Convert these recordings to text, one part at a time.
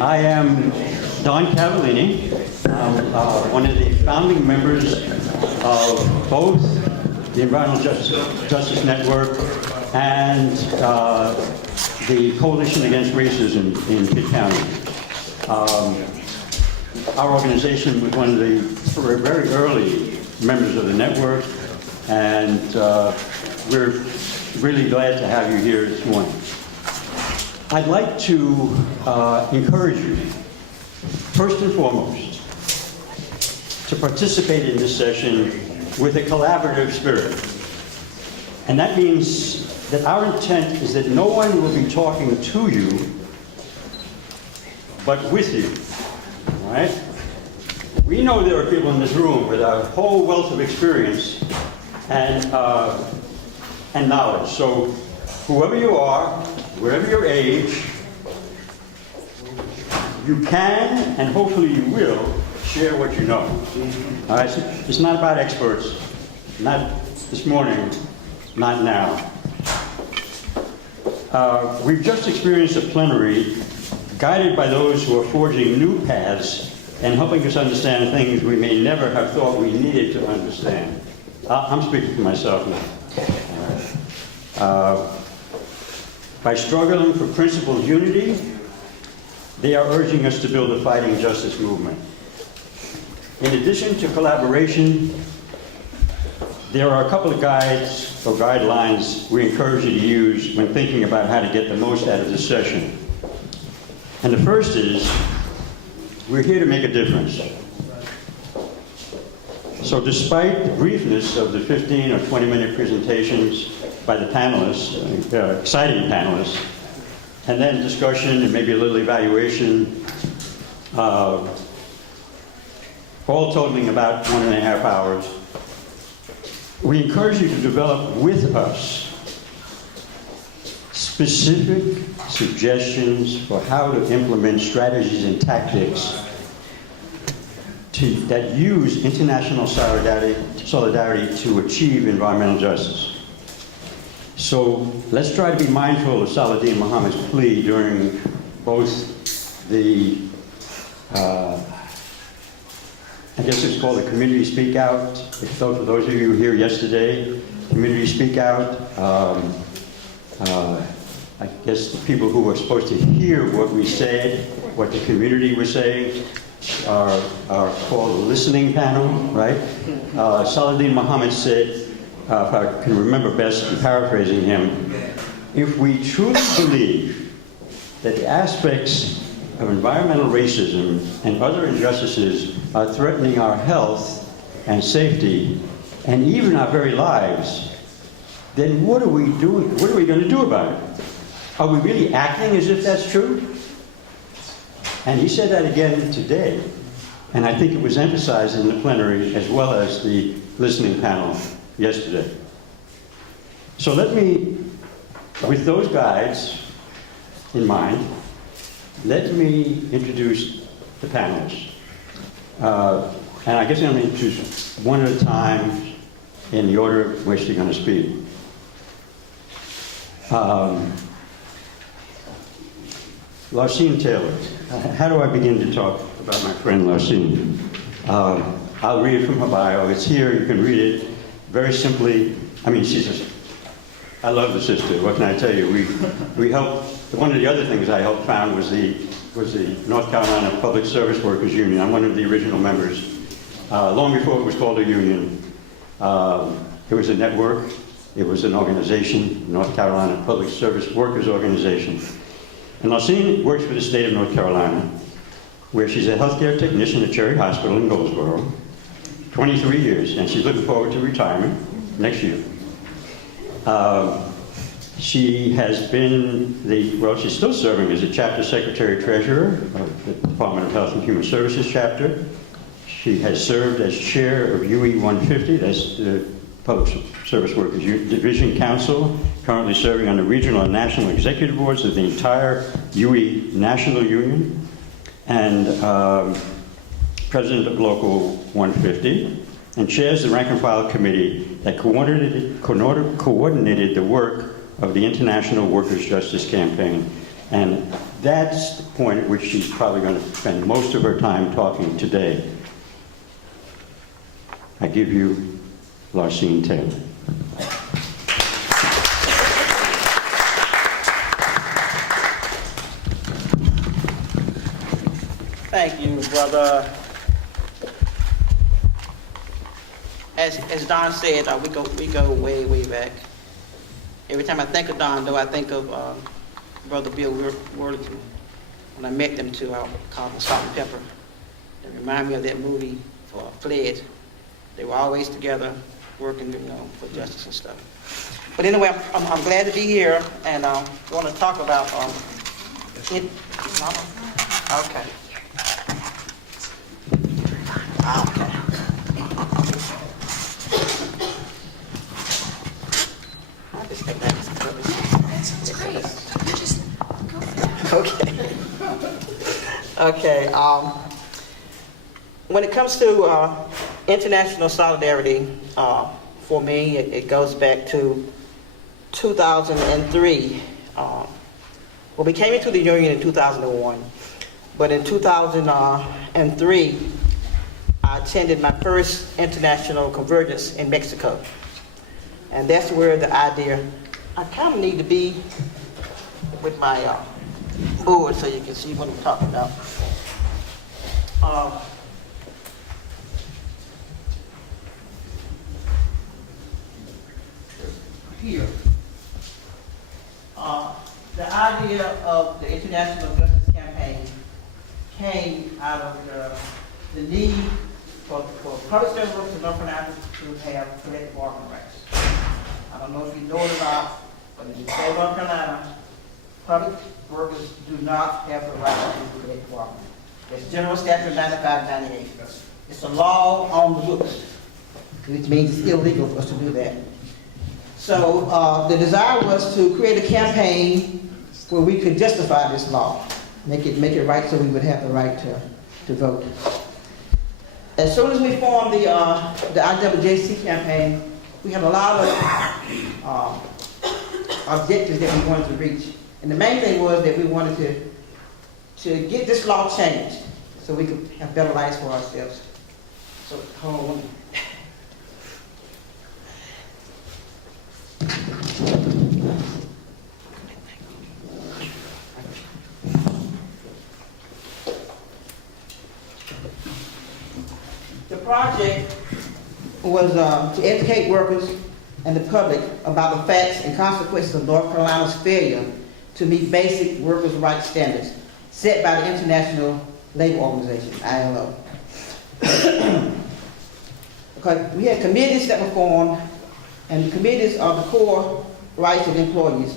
I am Don Cavallini. I'm one of the founding members of both the Environmental Justice Network and the Coalition Against Racism in Pitt County. Our organization was one of the very early members of the network, and we're really glad to have you here this morning. I'd like to encourage you, first and foremost, to participate in this session with a collaborative spirit. And that means that our intent is that no one will be talking to you, but with you, all right? We know there are people in this room with a whole wealth of experience and knowledge. So whoever you are, wherever your age, you can and hopefully you will share what you know. All right? So it's not about experts, not this morning, not now. We've just experienced a plenary guided by those who are forging new paths and helping us understand things we may never have thought we needed to understand. I'm speaking for myself now. By struggling for principled unity, they are urging us to build a fighting justice movement. In addition to collaboration, there are a couple of guides or guidelines we encourage you to use when thinking about how to get the most out of this session. And the first is, we're here to make a difference. So despite the briefness of the 15 or 20-minute presentations by the panelists, exciting panelists, and then discussion and maybe a little evaluation, all totaling about 1.5 hours, we encourage you to develop with us specific suggestions for how to implement strategies and tactics that use international solidarity to achieve environmental justice. So let's try to be mindful of Saladin Muhammad's plea during both the, I guess it's called the Community Speak Out. For those of you who were here yesterday, Community Speak Out. I guess the people who were supposed to hear what we said, what the community was saying, are called a listening panel, right? Saladin Muhammad said, if I can remember best, I'm paraphrasing him, if we truly believe that the aspects of environmental racism and other injustices are threatening our health and safety and even our very lives, then what are we doing? What are we going to do about it? Are we really acting as if that's true? And he said that again today. And I think it was emphasized in the plenary as well as the listening panel yesterday. So let me, with those guides in mind, let me introduce the panelists. And I guess I'm going to introduce one at a time in the order in which they're going to speak. Larcene Taylor. How do I begin to talk about my friend Larcene? I'll read it from her bio. It's here. You can read it very simply. I mean, I love the sister. What can I tell you? We helped. One of the other things I helped found was the North Carolina Public Service Workers Union. I'm one of the original members. Long before it was called a union, it was a network. It was an organization, North Carolina Public Service Workers Organization. And Larcene works for the state of North Carolina, where she's a healthcare technician at Cherry Hospital in Goldsboro, 23 years, and she's looking forward to retirement next year. She has been she's still serving as a chapter secretary-treasurer of the Department of Health and Human Services chapter. She has served as chair of UE 150, that's the Public Service Workers Division Council, currently serving on the regional and national executive boards of the entire UE National Union, and president of Local 150, and chairs the rank and file committee that coordinated the work of the International Workers' Justice Campaign. And that's the point at which she's probably going to spend most of her time talking today. I give you Larcene Taylor. Thank you, brother. As Don said, we go way back. Every time I think of Don, though, I think of Brother Bill Worthington. When I met them two, I called them Salt and Pepper. They remind me of that movie for Fledge. They were always together, working, for justice and stuff. But anyway, I'm glad to be here, and I want to talk about it. Okay. Okay. I just think that's great. You just go for it. Okay. When it comes to international solidarity, for me, it goes back to 2003. Well, we came into the Union in 2001, but in 2003, I attended my first international convergence in Mexico. And that's where the idea, I kind of need to be with my board so you can see what I'm talking about. Here. The idea of the International Justice Campaign came out of the need for public service workers in North Carolina to have collective bargaining rights. I don't know if you know it or not, but in the state of North Carolina, public workers do not have the right to do collective bargaining. It's General Statute 9598. It's a law on the books, which means it's illegal for us to do that. So the desire was to create a campaign where we could justify this law, make it right so we would have the right to vote. As soon as we formed the IWJC campaign, we had a lot of objectives that we wanted to reach. And the main thing was that we wanted to get this law changed so we could have better lives for ourselves. So, hold on. The project was to educate workers and the public about the facts and consequences of North Carolina's failure to meet basic workers' rights standards set by the International Labor Organization, ILO. Because we had committees that were formed, and the committees are the core rights of employees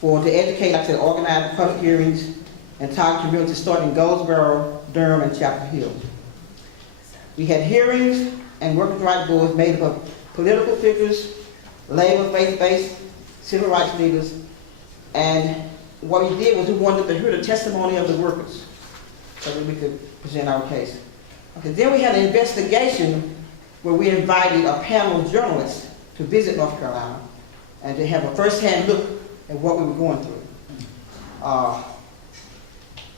to educate, like I said, organize public hearings and target communities starting in Goldsboro, Durham, and Chapel Hill. We had hearings and workers' rights boards made up of political figures, labor, faith-based, civil rights leaders, and what we did was we wanted to hear the testimony of the workers so that we could present our case. Okay, then we had an investigation where we invited a panel of journalists to visit North Carolina and to have a first-hand look at what we were going through.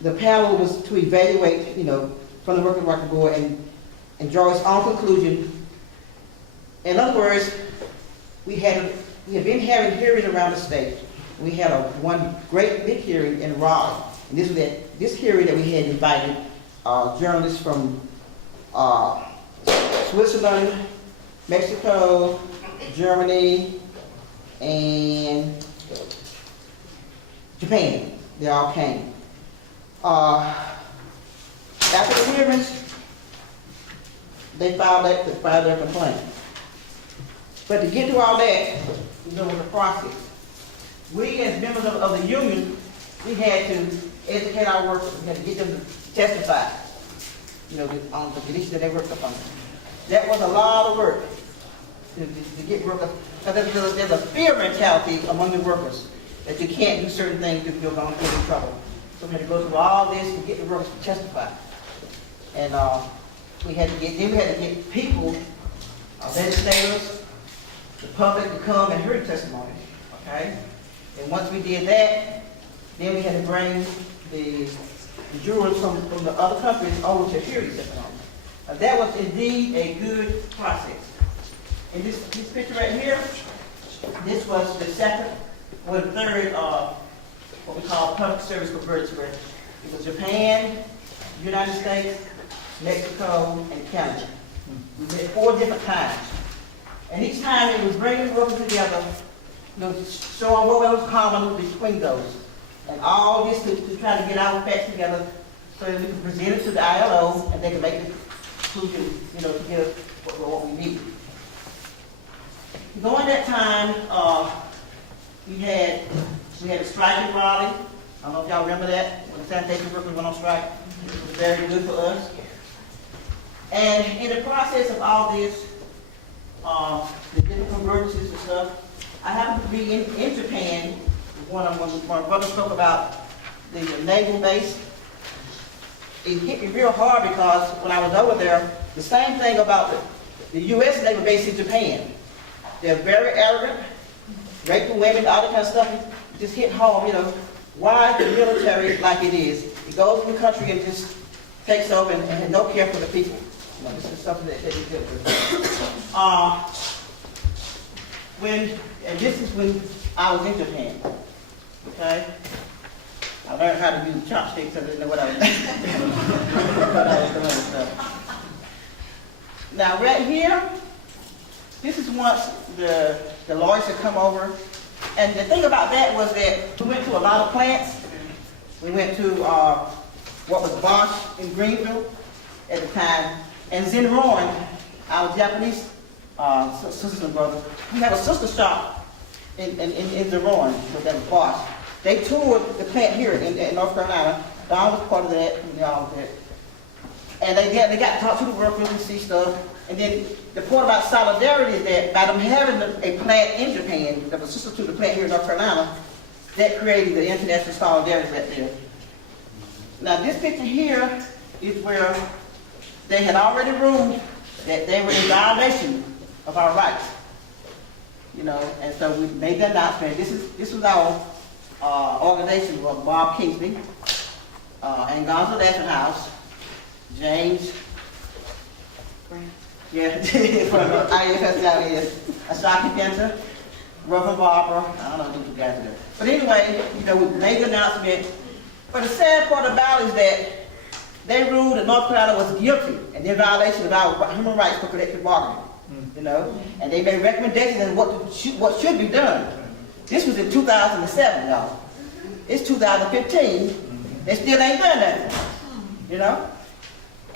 The panel was to evaluate, from the Workers' Rights Board and draw its own conclusion. In other words, we have been having hearings around the state. We had one great big hearing in Raleigh. And this hearing that we had invited journalists from Switzerland, Mexico, Germany, and Japan. They all came. After the hearings, they filed their complaint. But to get through all that, there was a process. We, as members of the union, we had to educate our workers. We had to get them to testify, on the conditions that they worked upon. That was a lot of work to get workers. Because there's a fear mentality among the workers that you can't do certain things if you're going to get in trouble. So we had to go through all this to get the workers to testify. And we had to get people, legislators, the public to come and hear the testimony. Okay? And once we did that, Then we had to bring the jurors from the other countries over to hear these testimonies. That was indeed a good process. In this picture right here, this was the second or the third, what we call public service convergence, where it was Japan, United States, Mexico, and Canada. We met 4 different times. And each time it was bringing the workers together, showing what was common between those. And all this to try to get our facts together so that we can present it to the ILO and they can make the conclusion, to get us what we need. During that time, we had a strike in Raleigh. I don't know if y'all remember that, when the sanitation workers went on strike. It was very good for us. And in the process of all this, the different convergences and stuff, I happened to be in Japan when my brother spoke about the naval base. It hit me real hard because when I was over there, the same thing about the U.S. naval base in Japan. They're very arrogant, raping women, all that kind of stuff. It just hit home, why the military like it is. It goes in the country and just takes over and has no care for the people. This is something that they deal with. And this is when I was in Japan. Okay? I learned how to use chopsticks. I didn't know what I was doing. So. Now, right here, this is once the lawyers had come over. And the thing about that was that we went to a lot of plants. We went to what was Bosch in Greenville at the time. And Zenron, our Japanese sister and brother, we have a sister shop in Zenron, that was Bosch. They toured the plant here in North Carolina. Don was part of that, and all of that. And they got to talk to the workers and see stuff. And then the point about solidarity is that by them having a plant in Japan, that was sister to the plant here in North Carolina, that created the international solidarity right there. Now this picture here is where they had already ruled that they were in violation of our rights. And so we made that announcement. This was our organization of Bob Kingsley, and Gonzo House, James, from IFS, Asaki Kenta, Reverend Barbara, I don't know who you guys are there. But anyway, we made the announcement. But the sad part about it is that they ruled that North Carolina was guilty and in violation of our human rights for collective bargaining. And they made recommendations on what should be done. This was in 2007, y'all. It's 2015. They still ain't done that.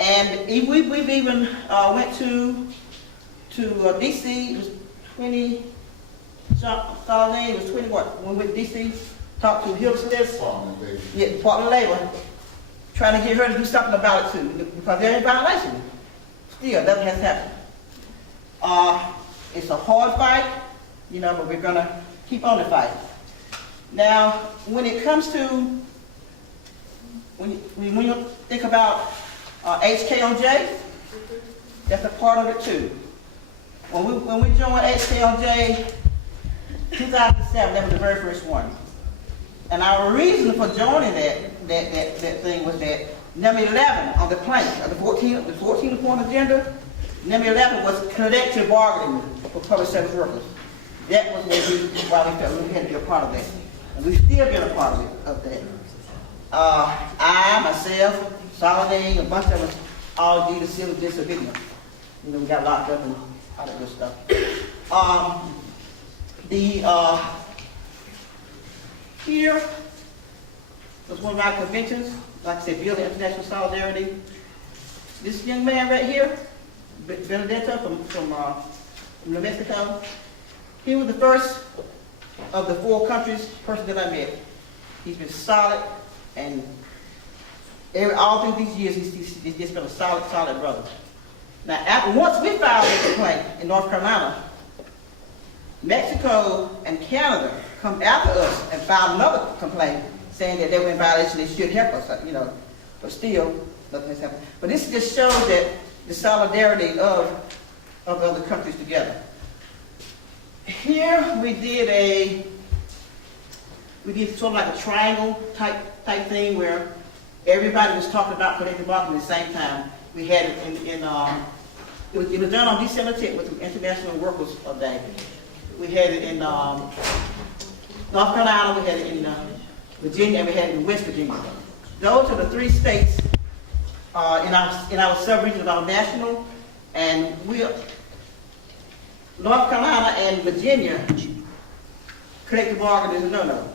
And we've even went to D.C. It was 20. It was 20 what? When we went to D.C. Talked to Hill Smith. Department of Labor. Trying to get her to do something about it too, because they're in violation. Still, nothing has happened. It's a hard fight, but we're gonna keep on the fight. Now, when it comes to when you think about HKOJ, that's a part of it too. When we joined HKOJ 2007, that was the very first one. And our reason for joining that thing was that number 11 on the plank of the 14th point agenda, number 11 was collective bargaining for public service workers. That was why we felt we had to be a part of that. And we've still been a part of that. I, myself, Solidarity, a bunch of us all did a civil disobedience. We got locked up and all that good stuff. Here was one of our conventions, like I said, building international solidarity. This young man right here, Benedetto from New Mexico, he was the first of the 4 countries person that I met. He's been solid, and all through these years, he's just been a solid brother. Now, once we filed a complaint in North Carolina, Mexico and Canada come after us and filed another complaint saying that they were in violation, they should help us, but still, nothing has happened. But this just shows that the solidarity of other countries together. Here we did we did sort of like a triangle type thing where everybody was talking about collective bargaining at the same time. We had it it was done on December 10th with the International Workers' Day. We had it in North Carolina, we had it in Virginia, and we had it in West Virginia. Those are the three states in our sub-region of our national, and North Carolina and Virginia, collective bargaining is a no-no,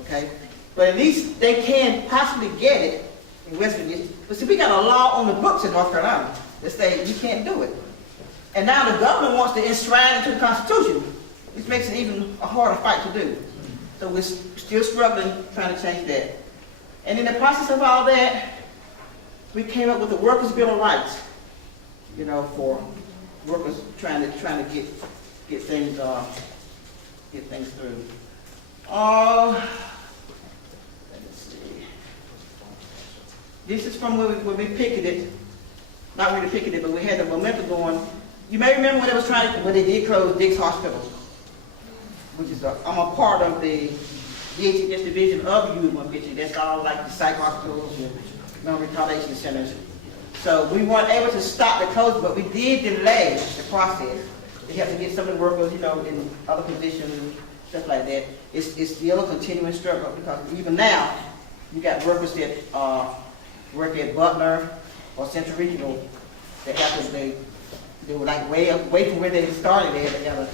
okay? But at least they can possibly get it in West Virginia. But see, we got a law on the books in North Carolina that say you can't do it. And now the government wants to enshrine it into the Constitution, which makes it even a harder fight to do. So we're still struggling trying to change that. And in the process of all that, we came up with the Workers' Bill of Rights, you know, for workers trying to get things through. Let me see. This is from when we picketed, not really picketed, but we had the momentum going. You may remember when they did close Dick's Hospital, which is I'm a part of the DHS division of U150. That's all like the psych hospitals and mental retardation centers. So we weren't able to stop the closing, but we did delay the process. They have to get some of the workers, you know, in other positions and stuff like that. It's still a continuing struggle because even now, you got workers that work at Butler or Central Regional that have to, they were like way from where they started there. They got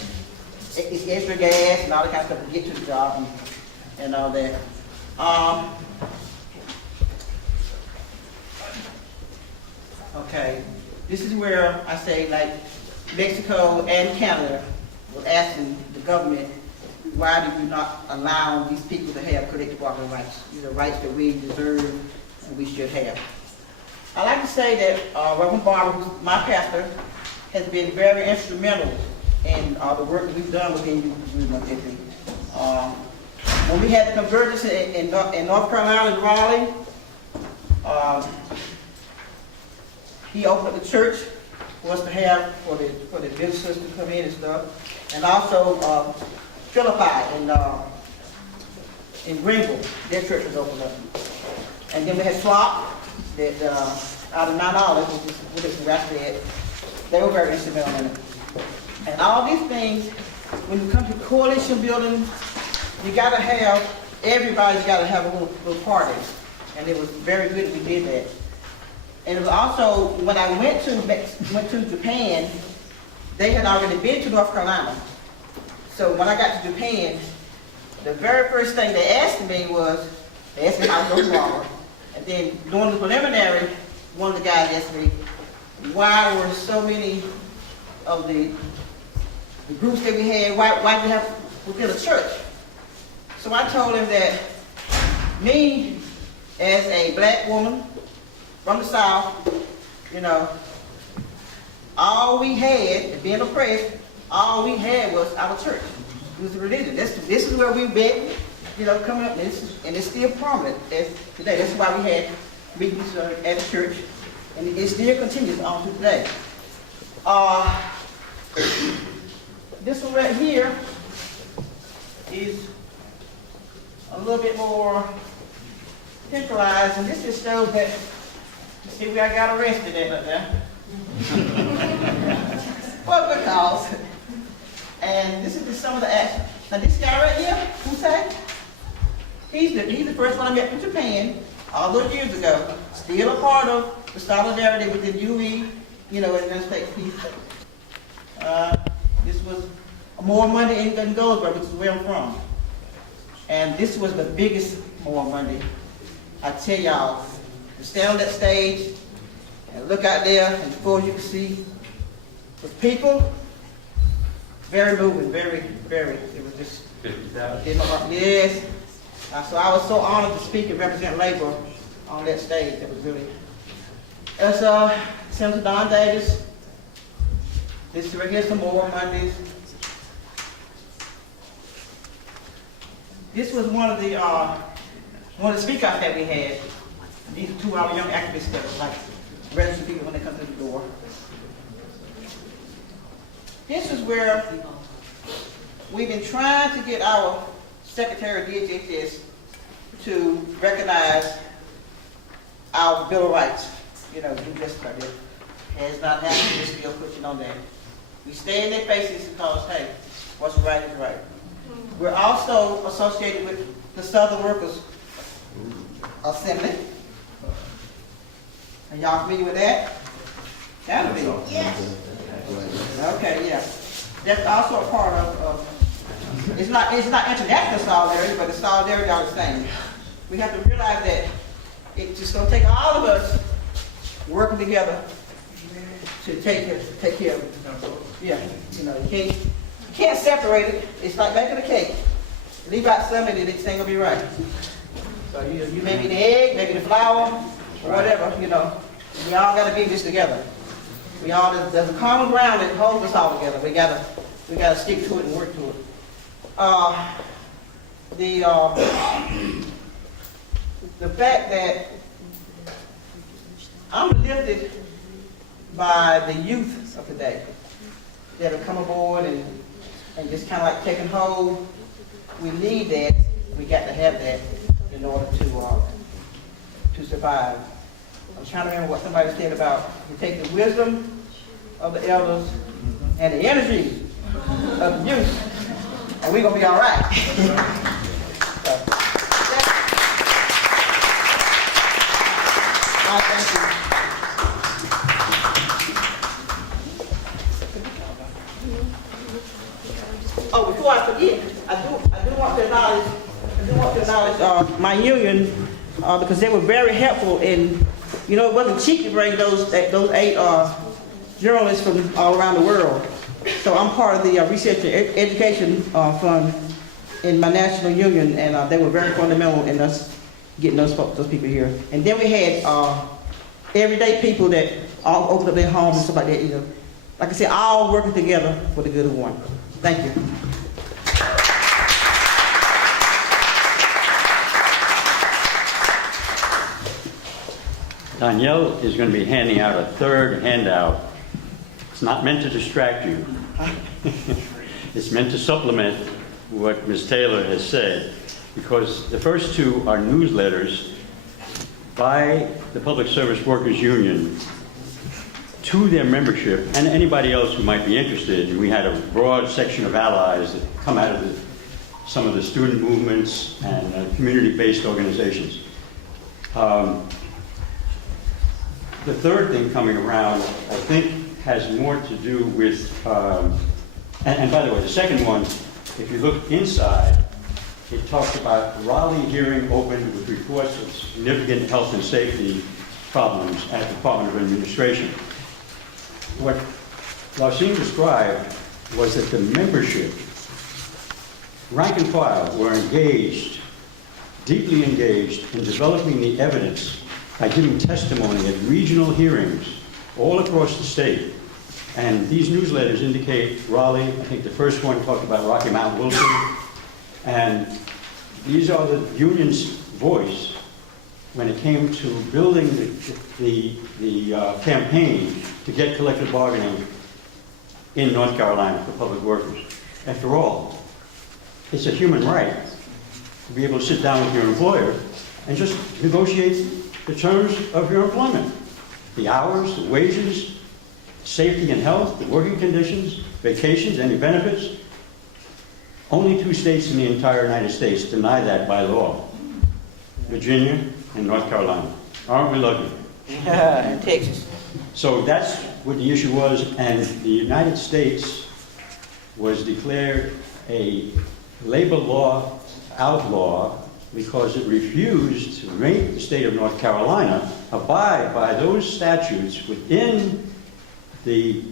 it's extra gas and all that kind of stuff to get to the job and all that. Okay, this is where I say like Mexico and Canada were asking the government, why do you not allow these people to have collective bargaining rights? These are rights that we deserve and we should have. I like to say that Reverend Barber, who's my pastor, has been very instrumental in the work that we've done within U150. When we had the convergence in North Carolina and Raleigh, he opened up the church for us to have for the visitors to come in and stuff, and also Philippi in Greenville, their church was opened up, and then we had Slop that out of Mount Olive, which is where I said, they were very instrumental in it. And all these things, when you come to coalition building, you got to have, everybody's got to have a little party. And it was very good that we did that. And it was also, when I went to Japan, they had already been to North Carolina. So when I got to Japan, the very first thing they asked me was, they asked me how to go forward. And then during the preliminary, one of the guys asked me, why were so many of the groups that we had, why did we have within a church? So I told him that me, as a black woman from the South, you know, all we had, being oppressed, all we had was our church. It was a religion. This is where we've been, you know, coming up, and it's still prominent as today. That's why we had meetings at the church, and it still continues on to today. This one right here is a little bit more centralized, and this just shows that, you see where I got arrested at up there. For a good cause. And this is just some of the action. Now this guy right here, Hussein, he's the first one I met from Japan all those years ago. Still a part of the solidarity within UE, you know, in the United States peace. This was more Monday in Goldsboro, which is where I'm from. And this was the biggest More Monday. I tell y'all, to stand on that stage and look out there, and before you can see the people, very moving, very, it was just, 50,000. yes. So I was so honored to speak and represent labor on that stage. It was really, that's Senator Don Davis. This right here's some More Mondays. This was one of the speakers that we had. These are two of our young activists that were like registered people when they come through the door. This is where we've been trying to get our Secretary of DHS to recognize our Bill of Rights. You know, do just like it. Has not happened, we're still pushing on that. We stay in their faces because, hey, what's right is right. We're also associated with the Southern Workers Assembly. Are y'all familiar with that? Gotta be. Yes. Okay, yeah. That's also a part of it's not international solidarity, but the solidarity are the same. We have to realize that it's just gonna take all of us working together to take care of it. Yeah, you know, you can't separate it. It's like making a cake. Leave out some of it, it ain't gonna be right. So you maybe the egg, maybe the flour, or whatever, you know. We all gotta be this together. There's a common ground that holds us all together. We gotta stick to it and work to it. The fact that I'm lifted by the youth of today that have come aboard and just kind of like taking hold. We need that. We got to have that in order to survive. I'm trying to remember what somebody said about you take the wisdom of the elders and the energy of the youth, and we're gonna be all right. Thank you. Oh, before I forget, I do want to acknowledge my union because they were very helpful in, you know, it wasn't cheap to bring those 8 journalists from all around the world. So I'm part of the Research and Education Fund in my national union, and they were very fundamental in us getting those people here. And then we had everyday people that all opened up their homes and stuff like that. You know, like I said, all working together for the good of one. Thank you. Danielle is going to be handing out a third handout. It's not meant to distract you. It's meant to supplement what Ms. Taylor has said, because the first 2 are newsletters by the Public Service Workers Union to their membership and anybody else who might be interested. And we had a broad section of allies that come out of some of the student movements and community-based organizations. The third thing coming around, I think, has more to do with, and by the way, the second one, if you look inside, it talks about Raleigh hearing opened with reports of significant health and safety problems at the Department of Administration. What Laucine described was that the membership, rank and file, were engaged, deeply engaged in developing the evidence by giving testimony at regional hearings all across the state. And these newsletters indicate Raleigh. I think the first one talked about Rocky Mount Wilson. And these are the union's voice when it came to building the campaign to get collective bargaining in North Carolina for public workers. After all, it's a human right to be able to sit down with your employer and just negotiate the terms of your employment. The hours, the wages, safety and health, the working conditions, vacations, any benefits. Only 2 states in the entire United States deny that by law. Virginia and North Carolina. Aren't we lucky? In Texas. So that's what the issue was, and the United States was declared a labor law outlaw because it refused to make the state of North Carolina abide by those statutes within the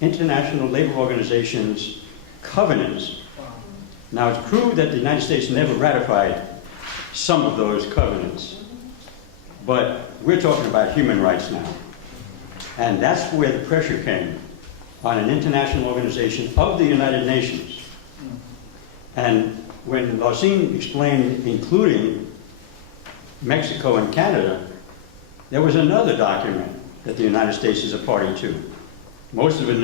International Labor Organization's covenants. Now, it's true that the United States never ratified some of those covenants, but we're talking about human rights now. And that's where the pressure came on an international organization of the United Nations. And when Laucine explained including Mexico and Canada, there was another document that the United States is a party to. Most of us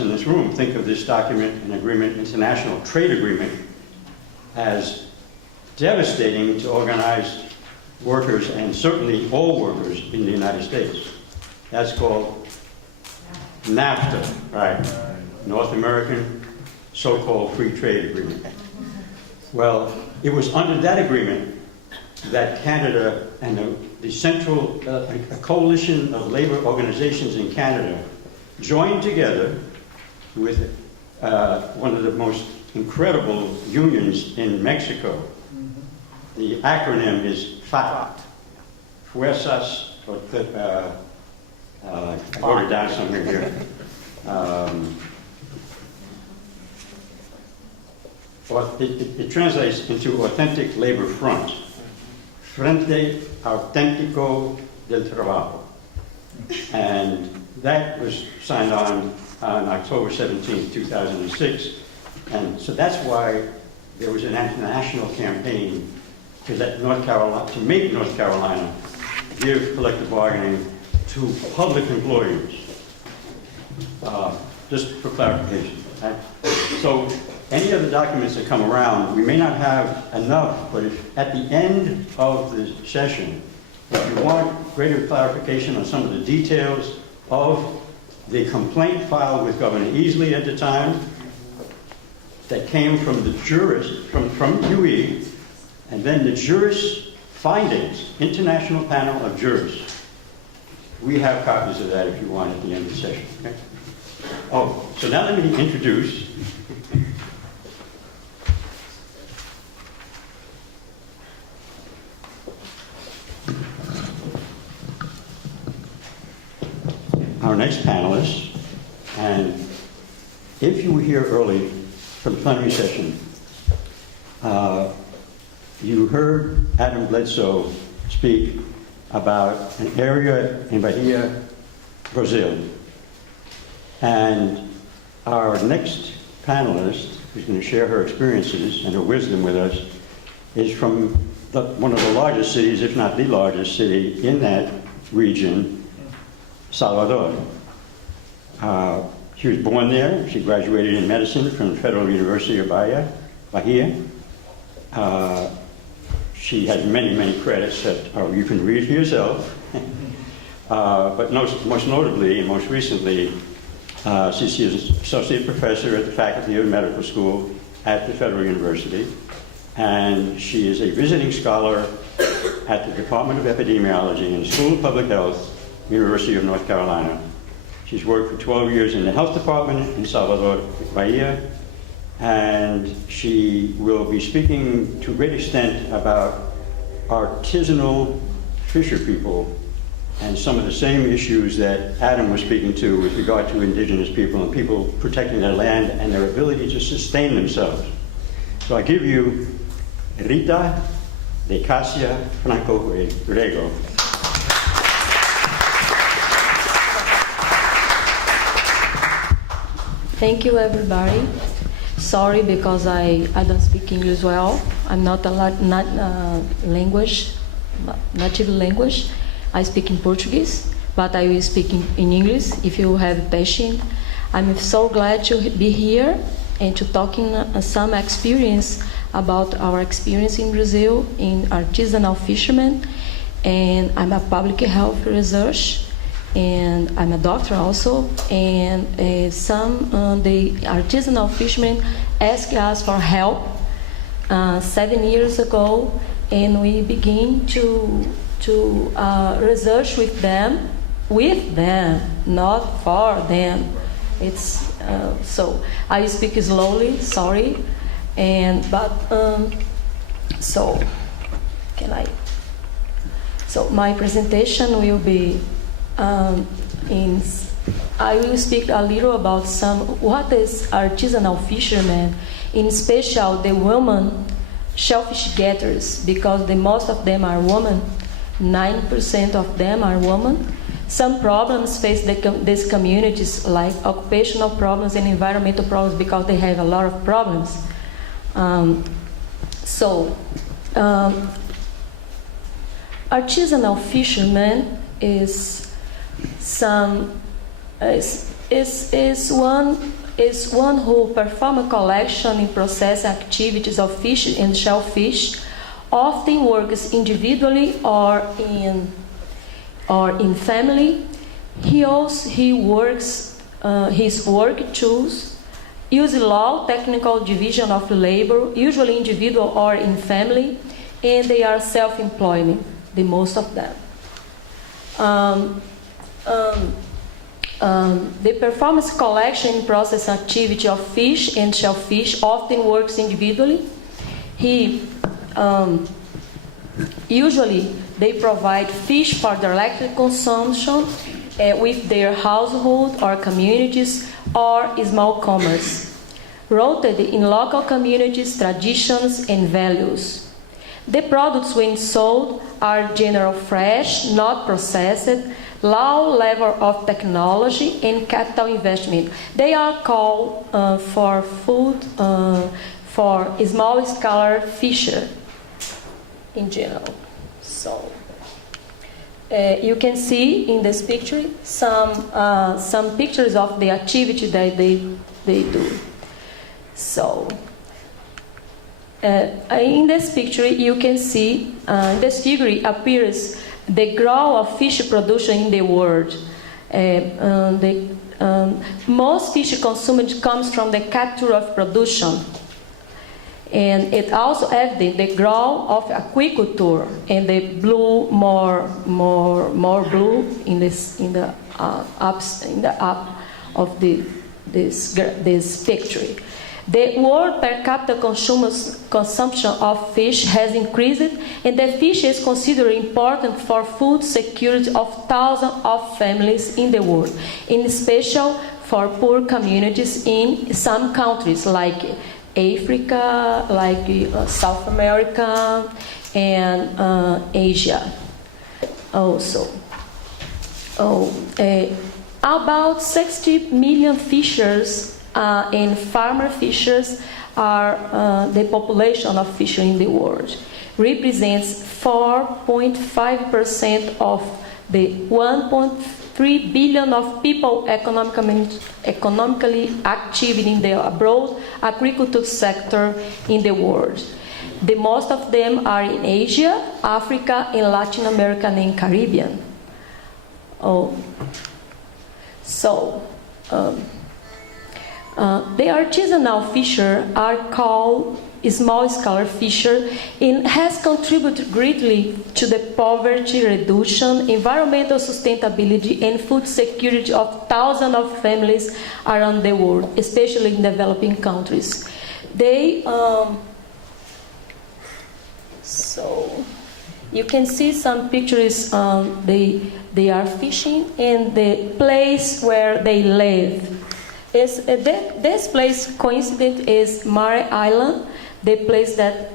in this room think of this document, an agreement, international trade agreement as devastating to organized workers, and certainly all workers in the United States. That's called NAFTA, right? North American so-called Free Trade Agreement. Well, it was under that agreement that Canada and the central a coalition of labor organizations in Canada joined together with one of the most incredible unions in Mexico. The acronym is FAT, Fuerzas, I wrote it down somewhere here. It translates into Authentic Labor Front, Frente Auténtico del Trabajo. And that was signed on October 17, 2006. And so that's why there was an international campaign to make North Carolina give collective bargaining to public employers. Just for clarification. Right? So any of the documents that come around, we may not have enough, but if at the end of the session, if you want greater clarification on some of the details of the complaint filed with Governor Easley at the time, that came from the jurist, from UE, and then the jurist findings, international panel of jurists. We have copies of that if you want at the end of the session. Okay? Oh, so now let me introduce our next panelist. And if you were here early for the plenary session, you heard Adam Bledsoe speak about an area in Bahia, Brazil. And our next panelist, who's going to share her experiences and her wisdom with us, is from one of the largest cities, if not the largest city in that region, Salvador. She was born there. She graduated in medicine from the Federal University of Bahia. She has many, many credits that you can read for yourself. But most notably and most recently, she is associate professor at the Faculty of Medical School at the Federal University. And she is a visiting scholar at the Department of Epidemiology and School of Public Health, University of North Carolina. She's worked for 12 years in the health department in Salvador, Bahia, and she will be speaking to a great extent about artisanal fisher people and some of the same issues that Adam was speaking to with regard to indigenous people and people protecting their land and their ability to sustain themselves. So I give you Rita de Casia Franco Rego. Thank you, everybody. Sorry because I don't speak English well. I'm not native language. I speak in Portuguese, but I will speak in English if you have patience. I'm so glad to be here and to talking some experience about our experience in Brazil in artisanal fishermen. And I'm a public health research, and I'm a doctor also. And the artisanal fishermen asked us for help 7 years ago, and we begin to research with them, not for them. It's so I speak slowly, sorry, So my presentation will be I will speak a little about what is artisanal fishermen, in special the women shellfish getters, because most of them are women. 9% of them are women. Some problems face these communities, like occupational problems and environmental problems, because they have a lot of problems. Artisanal fishermen is is one who performs a collection and process activities of fish and shellfish, often works individually or in family. He works his work tools, use law, technical division of labor, usually individual or in family, and they are self-employed, the most of them. The performance collection and process activity of fish and shellfish often works individually. Usually they provide fish for direct consumption with their household or communities or small commerce, rooted in local communities, traditions, and values. The products when sold are generally fresh, not processed, low level of technology and capital investment. They are called for food for small scale fisher in general. So you can see in this picture some pictures of the activity that they do. So in this picture you can see this figure appears the growth of fish production in the world. Most fish consumed comes from the capture of production, and it also evident the growth of aquaculture and the blue more blue in the up of this picture. The world per capita consumption of fish has increased, and the fish is considered important for food security of thousands of families in the world, in special for poor communities in some countries like Africa, like South America, and Asia also. About 60 million fishers and farmer fishers are the population of fishery in the world. Represents 4.5% of the 1.3 billion of people economically active in the abroad agriculture sector in the world. The most of them are in Asia, Africa, and Latin America and Caribbean. The artisanal fisher are called small-scale fisher and has contributed greatly to the poverty reduction, environmental sustainability, and food security of thousands of families around the world, especially in developing countries. So you can see some pictures. They are fishing in the place where they live. This place, coincident, is Mare Island, the place that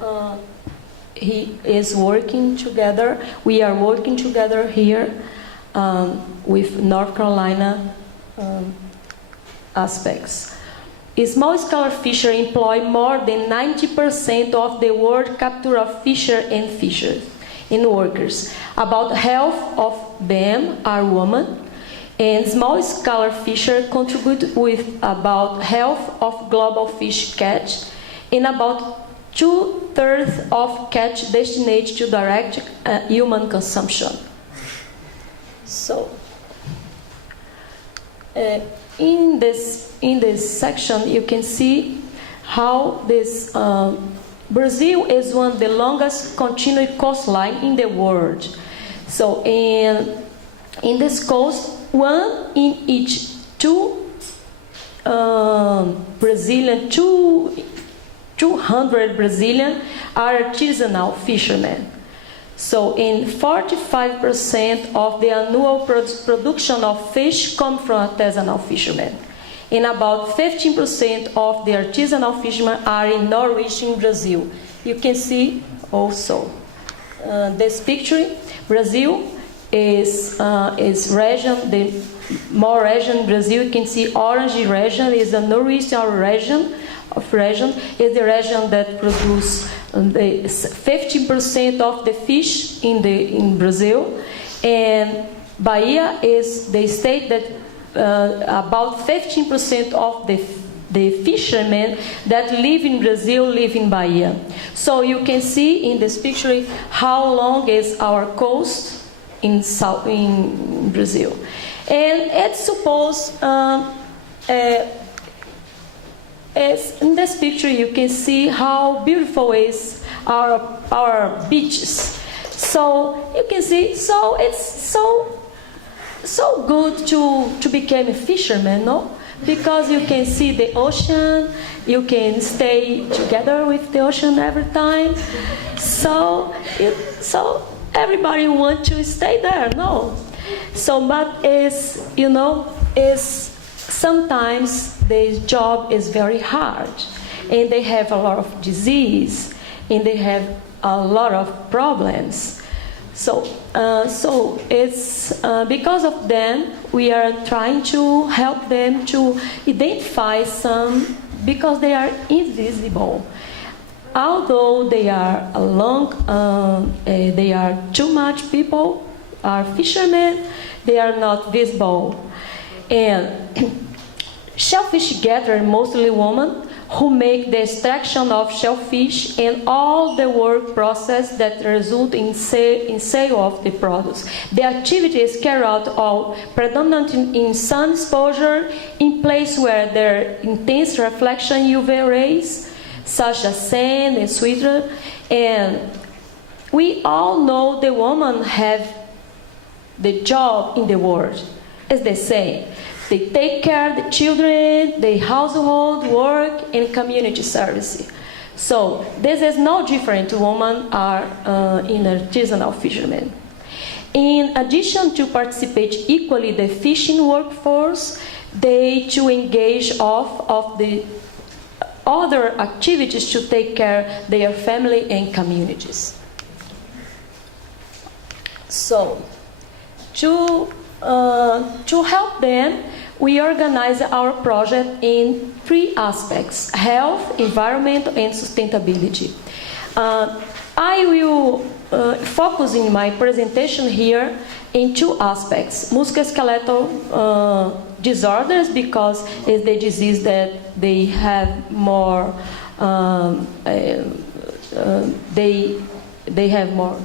he is working together. We are working together here with North Carolina aspects. Small-scale fishery employ more than 90% of the world capture of fisher and fishers and workers. About half of them are women. And small-scale fisher contribute with about half of global fish catch and about 2/3 of catch destined to direct human consumption. So, in this section, you can see how this Brazil is one of the longest continuous coastline in the world. So, in this coast, 1 in each 200 Brazilian are artisanal fishermen. So, in 45% of the annual production of fish come from artisanal fishermen. And about 15% of the artisanal fishermen are in northeastern Brazil. You can see also this picture. Brazil is region, the more region Brazil. You can see orange region is the northeastern region is the region that produces 50% of the fish in Brazil, and Bahia is the state that about 15% of the the fishermen that live in Brazil, live in Bahia. So you can see in this picture how long is our coast in Brazil. And it's supposed, as in this picture you can see how beautiful is our beaches. So you can see, so it's so good to become a fisherman, no? Because you can see the ocean, you can stay together with the ocean every time. So everybody wants to stay there, no? So, but is sometimes the job is very hard, and they have a lot of disease, and they have a lot of problems. So it's because of them we are trying to help them to identify some, because they are invisible. Although they are they are too much people are fishermen, they are not visible. And shellfish gather mostly women who make the extraction of shellfish and all the work process that result in sale of the products. The activity is carried out all predominantly in sun exposure, in place where there intense reflection UV rays, such as sand and sweater. And we all know the women have the job in the world. It's the same. They take care of the children, the household work, and community service. So this is no different. Women are in artisanal fishermen. In addition to participate equally the fishing workforce, they to engage of the other activities to take care of their family and communities. So to help them, we organize our project in 3 aspects: health, environment, and sustainability. I will focus in my presentation here in 2 aspects: musculoskeletal disorders, because it's the disease that they have more they have more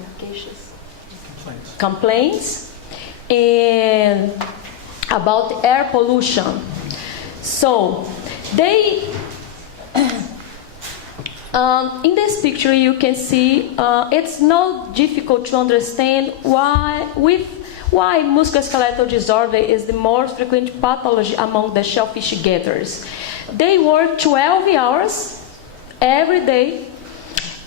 complaints, and about air pollution. So they in this picture you can see it's not difficult to understand why musculoskeletal disorder is the most frequent pathology among the shellfish gatherers. They work 12 hours every day,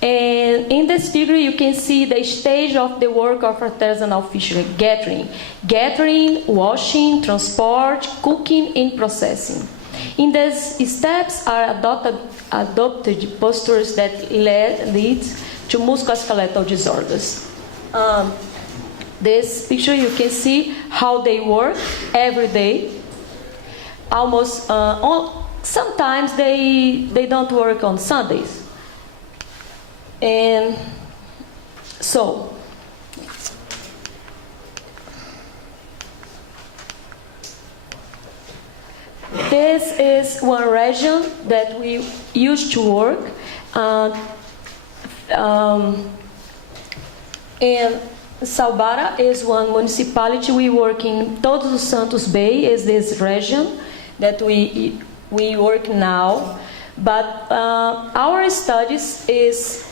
and in this figure you can see the stage of the work of artisanal fishery: gathering, washing, transport, cooking, and processing. In these steps are adopted postures that lead to musculoskeletal disorders. This picture you can see how they work every day. Almost sometimes they don't work on Sundays. And so this is one region that we used to work, and Salbara is one municipality. We work in Todos os Santos Bay, is this region that we work now. But our studies is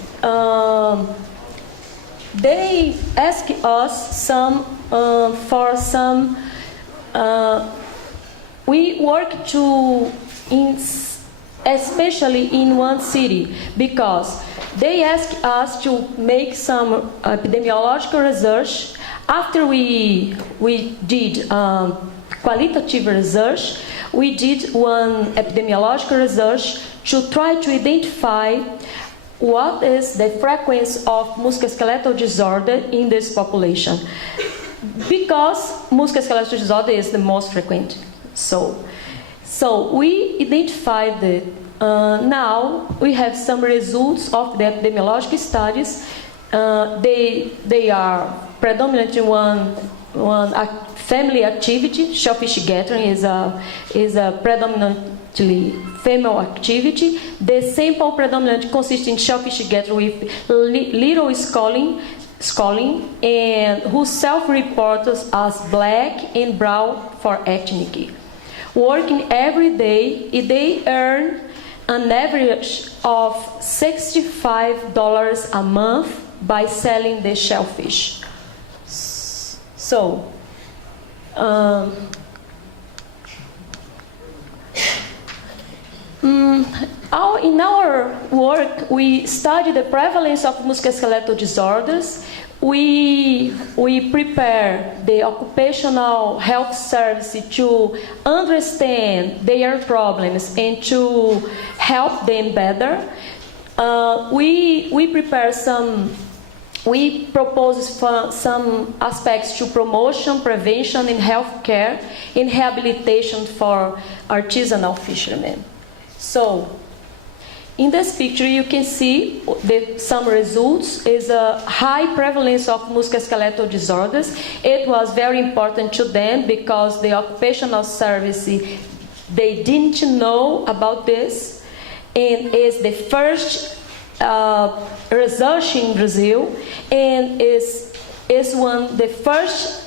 they ask us for some. We work especially in one city, because they ask us to make some epidemiological research. After we did qualitative research, we did one epidemiological research to try to identify what is the frequency of musculoskeletal disorder in this population, because musculoskeletal disorder is the most frequent. So we identified that now we have some results of the epidemiological studies. They are predominantly one family activity. Shellfish gathering is a predominant female activity. The sample predominantly consists in shellfish getter with little schooling, and who self-report as black and brown for ethnic. Working every day, they earn an average of $65 a month by selling the shellfish. So, in our work, we study the prevalence of musculoskeletal disorders. We prepare the occupational health service to understand their problems and to help them better. We propose some aspects to promotion, prevention, and healthcare and rehabilitation for artisanal fishermen. So, in this picture, you can see some results is a high prevalence of musculoskeletal disorders. It was very important to them because the occupational service, they didn't know about this, and is the first research in Brazil, and is the first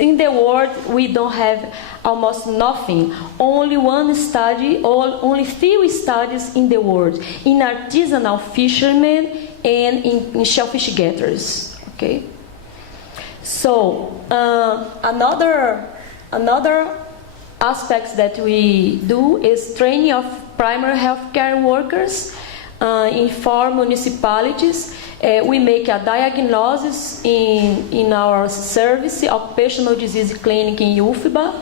in the world. We don't have almost nothing. Only one study, only few studies in the world in artisanal fishermen and in shellfish getters. Okay. So another aspect that we do is training of primary healthcare workers in 4 municipalities. We make a diagnosis in our service, occupational disease clinic in UFBA,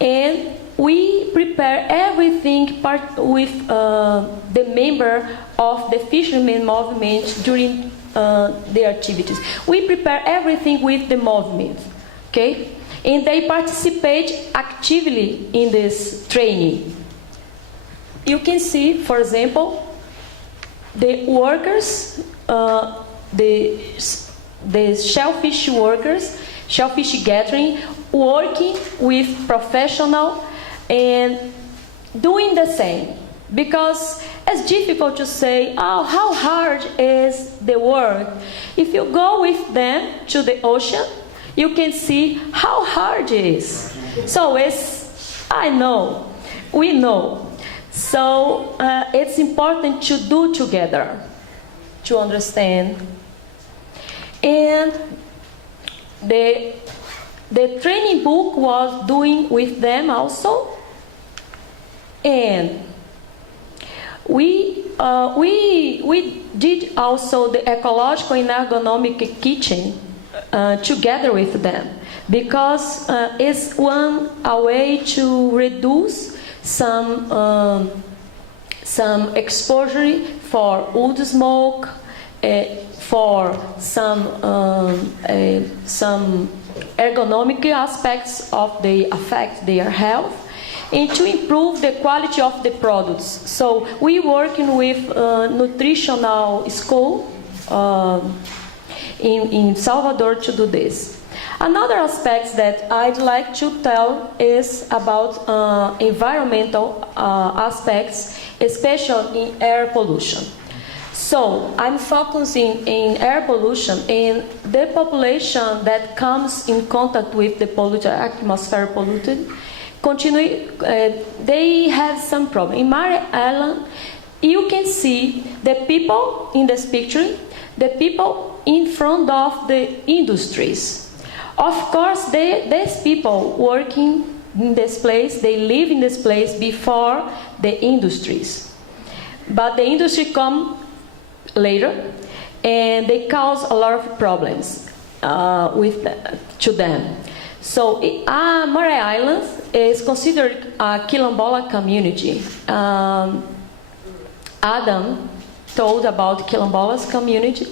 and we prepare everything with the member of the fishermen movement during their activities. We prepare everything with the movement, okay? And they participate actively in this training. You can see, for example, the workers, the shellfish workers, shellfish gathering, working with professional and doing the same. Because it's difficult to say, oh, how hard is the work. If you go with them to the ocean, you can see how hard it is. So we know. So it's important to do together, to understand. And the training book was doing with them also. And we did also the ecological and ergonomic kitchen together with them, because it's a way to reduce some exposure for wood smoke, for some ergonomic aspects of the affect their health, and to improve the quality of the products. So we working with nutritional school in Salvador to do this. Another aspect that I'd like to tell is about environmental aspects, especially in air pollution. So I'm focusing in air pollution and the population that comes in contact with the polluted atmosphere polluted. They have some problem. In Mare Island, you can see the people in this picture, the people in front of the industries. Of course, these people working in this place, they live in this place before the industries. But the industry come later, and they cause a lot of problems to them. So Mare Island is considered a Quilombola community. Adam told about Quilombolas community.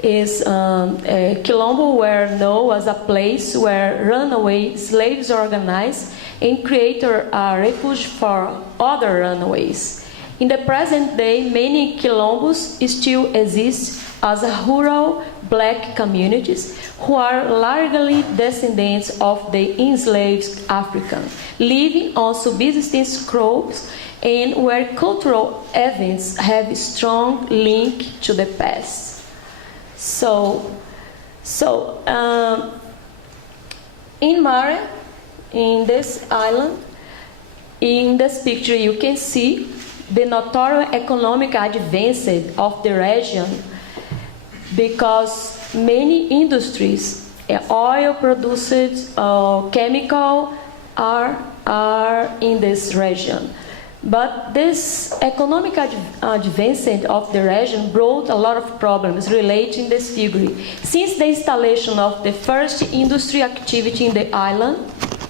Is Quilombo were known as a place where runaway slaves organized and created a refuge for other runaways. In the present day, many Quilombos still exist as rural black communities who are largely descendants of the enslaved Africans, living on subsistence crops and where cultural events have a strong link to the past. In Mare, in this island, in this picture you can see the notorious economic advance of the region, because many industries, oil produced, chemical, are in this region. But this economic advancement of the region brought a lot of problems relating this figure. Since the installation of the first industry activity in the island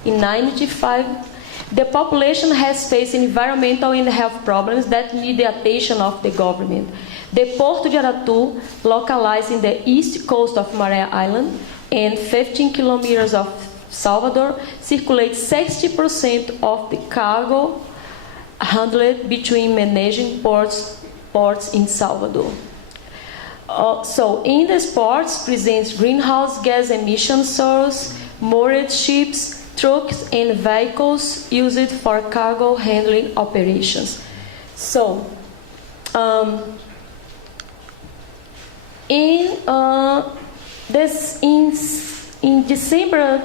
in 1995, the population has faced environmental and health problems that need the attention of the government. The Porto de Aratu, localized in the east coast of Maré Island and 15 kilometers of Salvador, circulates 60% of the cargo handled between managing ports in Salvador. So in these ports presents greenhouse gas emission source, moored ships, trucks and vehicles used for cargo handling operations. So in December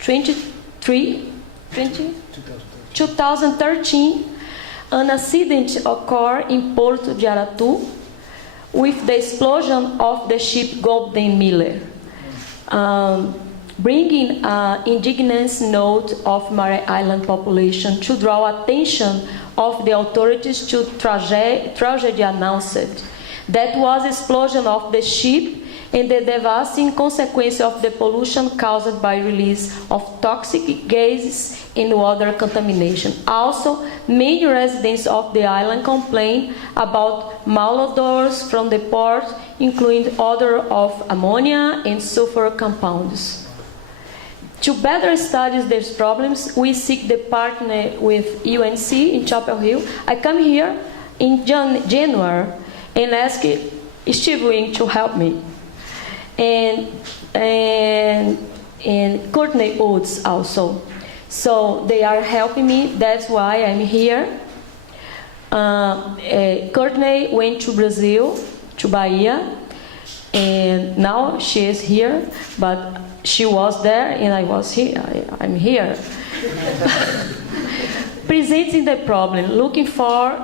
2013, an accident occurred in Porto de Aratu with the explosion of the ship Golden Miller, bringing an indignant note of Mare Island population to draw attention of the authorities to tragedy announced. That was explosion of the ship and the devastating consequence of the pollution caused by release of toxic gases and water contamination. Also, many residents of the island complain about malodors from the port, including odor of ammonia and sulfur compounds. To better study these problems, we seek the partner with UNC in Chapel Hill. I come here in January and ask Steve Wing to help me. And Courtney Woods also. So they are helping me, that's why I'm here. Courtney went to Brazil, to Bahia, and now she is here, but she was there and I was here, I'm here. Presenting the problem, looking for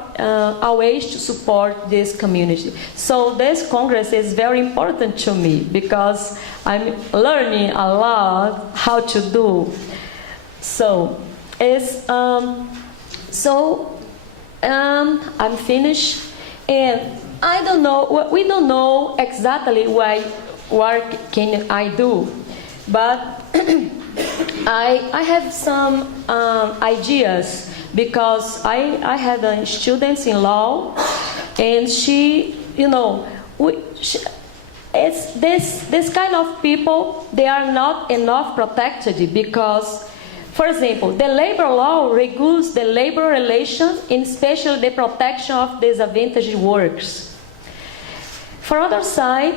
ways to support this community. So this Congress is very important to me because I'm learning a lot how to do. So I'm finished, and I don't know. We don't know exactly what can I do, but I have some ideas. Because I had a student in law, and she, it's this kind of people, they are not enough protected because, for example, the labor law regulates the labor relations and especially the protection of disadvantaged workers. For other side,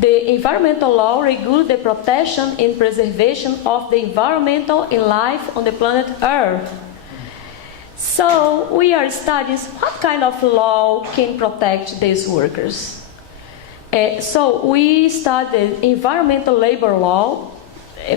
the environmental law regulates the protection and preservation of the environmental and life on the planet Earth. So we are studying what kind of law can protect these workers. So we studied environmental labor law,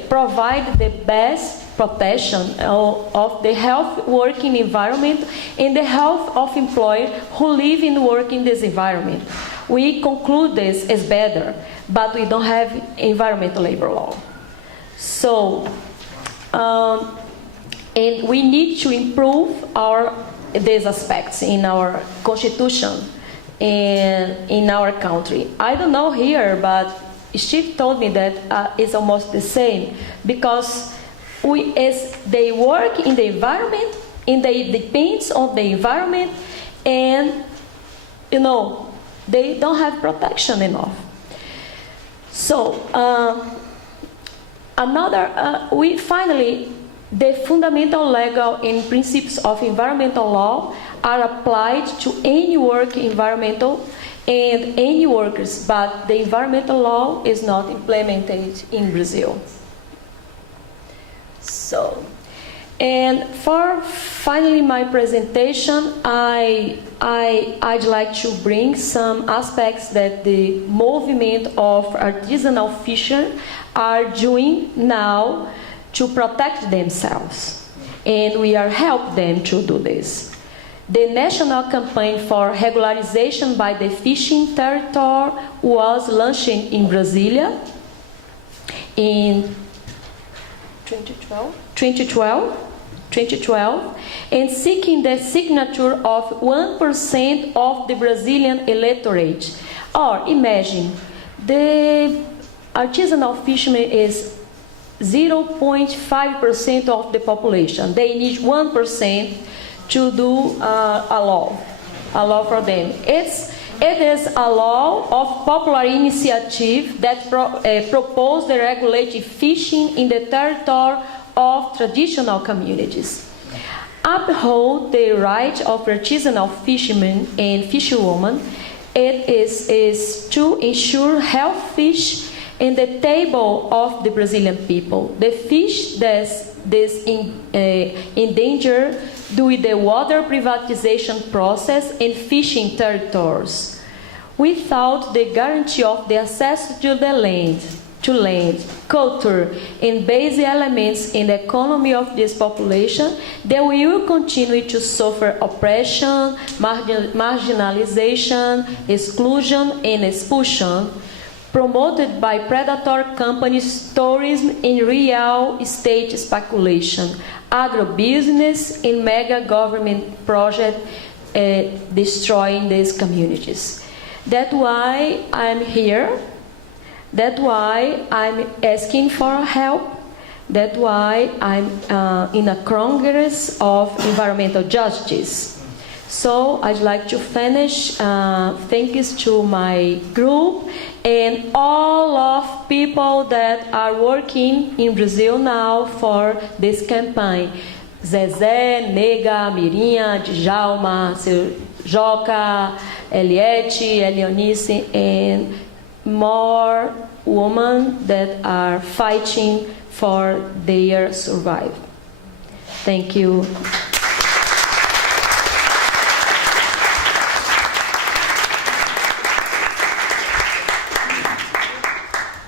provide the best protection of the health working environment and the health of employees who live and work in this environment. We conclude this is better, but we don't have environmental labor law. So. And we need to improve these aspects in our constitution and in our country. I don't know here, but Steve told me that it's almost the same because they work in the environment and they depend on the environment, and they don't have protection enough. So the fundamental legal and principles of environmental law are applied to any work environmental and any workers, but the environmental law is not implemented in Brazil. So, And for finally my presentation, I'd like to bring some aspects that the movement of artisanal fishers are doing now to protect themselves. And we are helping them to do this. The national campaign for regularization by the fishing territory was launched in Brasilia in 2012, and seeking the signature of 1% of the Brazilian electorate. Or imagine, the artisanal fisherman is 0.5% of the population. They need 1% to do a law for them. It is a law of popular initiative that proposed the regulated fishing in the territory of traditional communities. Uphold the right of artisanal fishermen and fisherwomen. It is to ensure healthy fish in the table of the Brazilian people. The fish that is endangered due to the water privatization process and fishing territories, without the guarantee of the access to the land, culture, and basic elements in the economy of this population, they will continue to suffer oppression, marginalization, exclusion, and expulsion, promoted by predatory companies, tourism, and real estate speculation, agribusiness, and mega government projects destroying these communities. That's why I'm here. That's why I'm asking for help. That's why I'm in a Congress of Environmental Justice. So I'd like to finish. Thanks to my group and all of people that are working in Brazil now for this campaign. Zezé, Nega, Mirinha, Djalma, Seu Joca, Eliette, Elionice, and more women that are fighting for their survival. Thank you.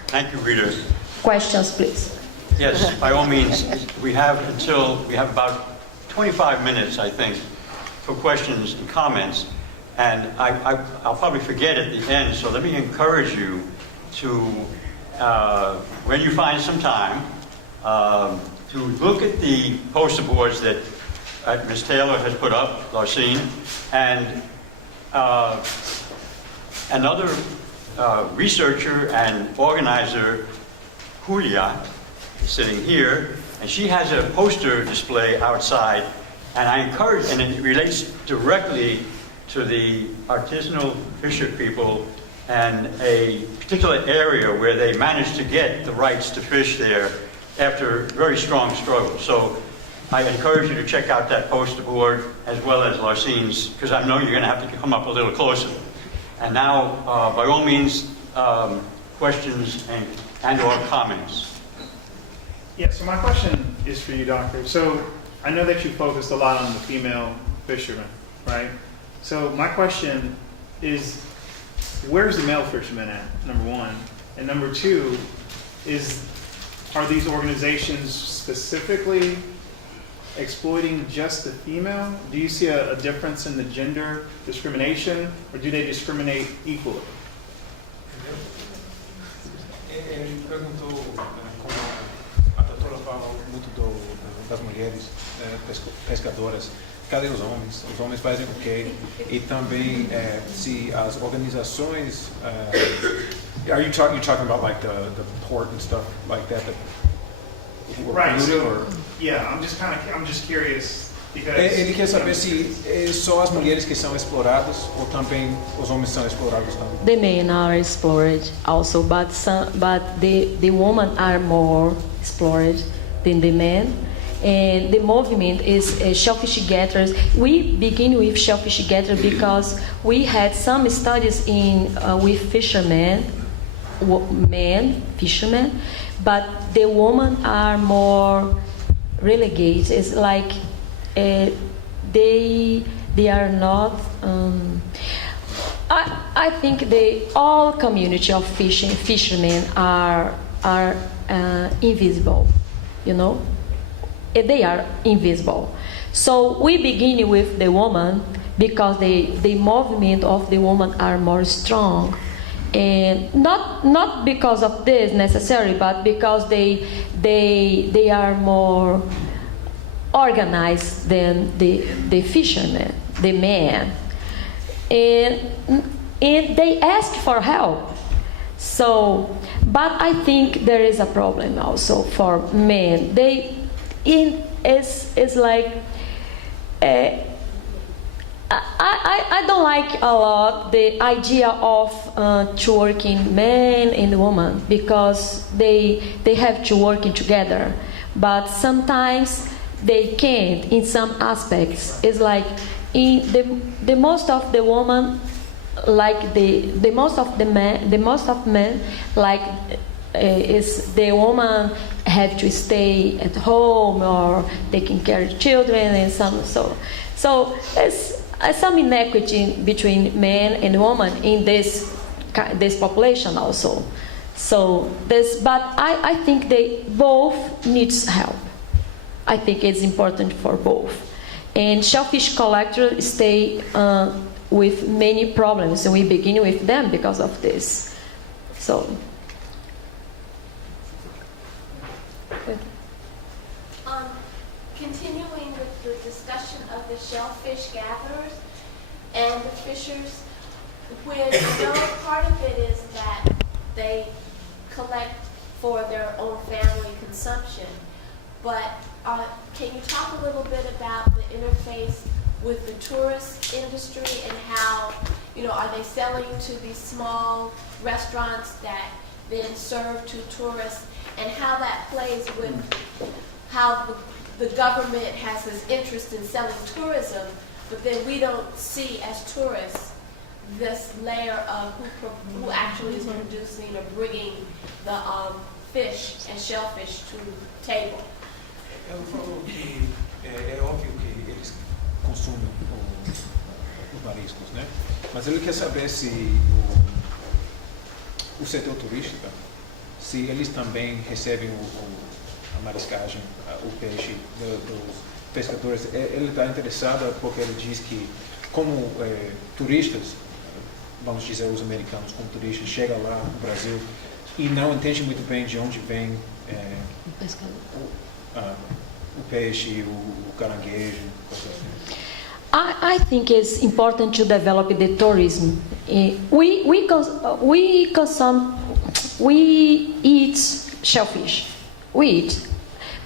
Thank you, Rita. Questions, please. Yes, by all means, we have about 25 minutes, I think, for questions and comments. And I'll probably forget at the end, so let me encourage you to, when you find some time, to look at the poster boards that Ms. Taylor has put up, Larcine, and another researcher and organizer, Julia, sitting here, and she has a poster display outside, and I encourage, and it relates directly to the artisanal fisher people and a particular area where they managed to get the rights to fish there after very strong struggle. So I encourage you to check out that poster board as well as Larcine's, because I know you're going to have to come up a little closer. And now, by all means, questions and or comments. Yeah, so my question is for you, Doctor. So I know that you focused a lot on the female fishermen, right? So my question is, where's the male fisherman at, number one? And number two, are these organizations specifically exploiting just the female? Do you see a difference in the gender discrimination, or do they discriminate equally? Ele perguntou como a doutora fala muito das mulheres pescadoras. Cadê os homens? Os homens fazem o quê? E também se as organizações, are you talking about like the port and stuff like that were Right. polluted, So or? yeah, I'm just curious because Ele quer saber se só as mulheres que são exploradas ou também os homens são explorados também. The men are explored also, but the women are more explored than the men. And the movement is shellfish getters. We begin with shellfish getters because we had some studies with fishermen, fishermen, but the women are more relegate. It's like they are not. I think all community of fishermen are invisible, you know. They are invisible. So we begin with the woman because the movement of the woman are more strong, and not because of this necessarily, but because they are more organized than the fishermen, the men, and they ask for help. So, but I think there is a problem also for men. It's like I don't like a lot the idea of working man and woman because they have to working together, but sometimes they can't in some aspects. It's like in the most of the woman, like the most of men like is the woman have to stay at home or taking care of children and so it's some inequity between men and women in this population also. So but I think they both needs help. I think it's important for both. And shellfish collectors stay with many problems, and we begin with them because of this. So. Continuing with the discussion of the shellfish gatherers and the fishers, when part of it is that they collect for their own family consumption, but can you talk a little bit about the interface with the tourist industry and how, are they selling to these small restaurants that then serve to tourists, and how that plays with how the government has this interest in selling tourism, but then we don't see as tourists this layer of who actually is producing or bringing the fish and shellfish to the table. Eu falo que é óbvio que eles consumem os mariscos, né? Mas ele quer saber se o setor turístico, se eles também recebem a mariscagem, o peixe dos pescadores. Ele está interessado porque ele diz que como turistas, vamos dizer os americanos como turistas, chegam lá no Brasil e não entendem muito bem de onde vem o peixe, o caranguejo, coisas assim. I think it's important to develop the tourism. We eat shellfish. We eat.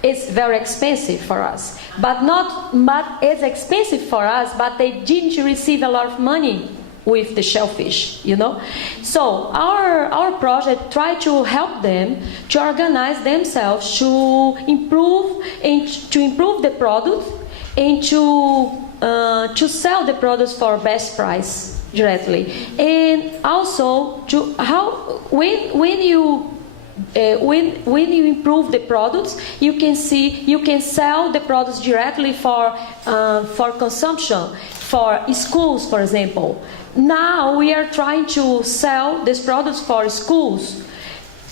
It's very expensive for us, but it's expensive for us. But they didn't receive a lot of money with the shellfish, So our project try to help them to organize themselves to improve the product and to sell the products for best price directly, and also to when you improve the products, you can sell the products directly for consumption, for schools, for example. Now we are trying to sell these products for schools,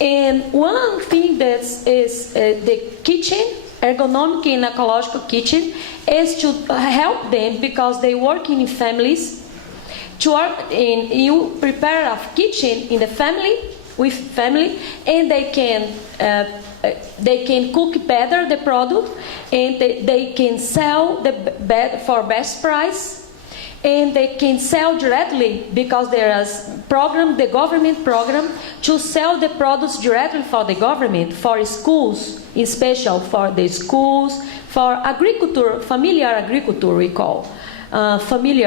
and one thing that is the kitchen, ergonomic and ecological kitchen, is to help them because they work in families. You prepare a kitchen in the family with family, and they can cook better the product, and they can sell for best price. And they can sell directly because there is the government program to sell the products directly for the government, for schools, in special for the schools, for agriculture, familiar agriculture we call. Family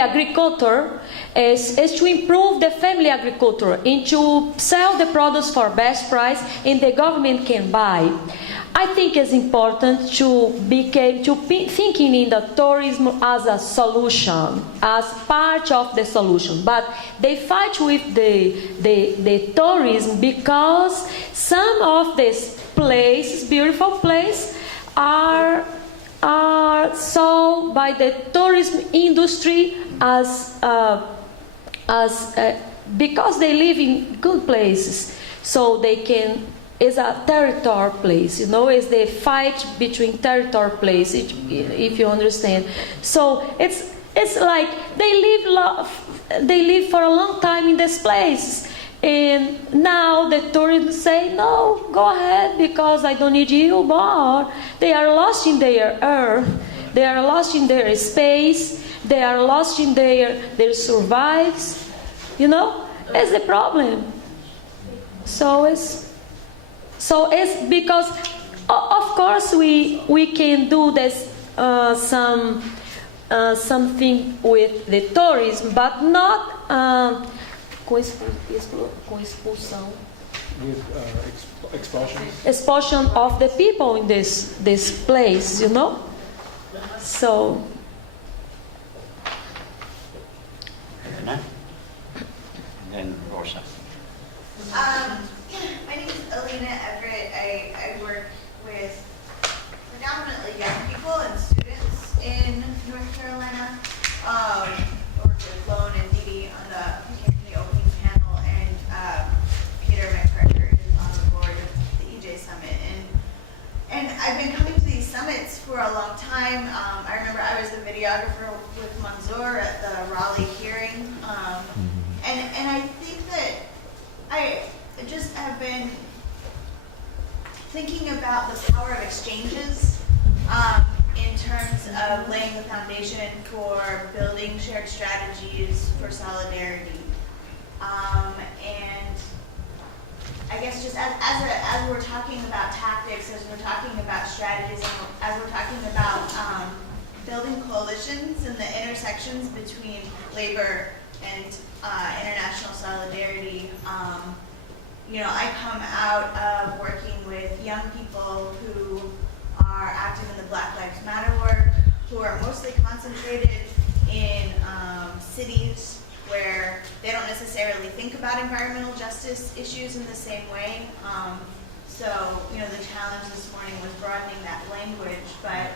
agriculture is to improve the family agriculture and to sell the products for best price, and the government can buy. I think it's important to be thinking in the tourism as a solution, as part of the solution. But they fight with the tourism because some of these places, beautiful places, are sold by the tourism industry as because they live in good places, so they can. Is a territory place, you know, is the fight between territory place, if you understand. So it's like they live for a long time in this place, and now the tourists say, no, go ahead because I don't need you, but they are lost in their earth, they are lost in their space, they are lost in their survives, you know, that's the problem. So it's because, of course, we can do this something with the tourism, but not com expulsão. With Expulsion of the people in this place, you know. So. And then Rosa. My name is Alina Everett. I work with predominantly young people and students in North Carolina. I work with Lone and Dee on the community opening panel, and Peter, my partner, is on the board of the EJ Summit. And I've been coming to these summits for a long time. I remember I was the videographer with Manzoor at the Raleigh hearing. And I think that I just have been thinking about the power of exchanges in terms of laying the foundation for building shared strategies for solidarity. And I guess just as we're talking about tactics, as we're talking about strategies, as we're talking about building coalitions and the intersections between labor and international solidarity, you know, I come out of working with young people who are active in the Black Lives Matter work, who are mostly concentrated in cities where they don't necessarily think about environmental justice issues in the same way. So, you know, the challenge this morning was broadening that language, but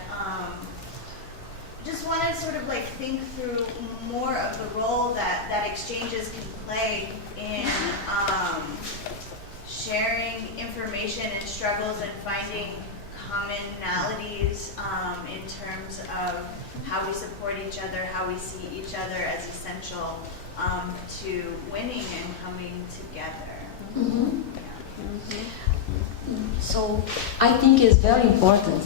just want to sort of like think through more of the role that exchanges can play in sharing information and struggles and finding commonalities in terms of how we support each other, how we see each other as essential to winning and coming together. Mm-hmm. So I think it's very important,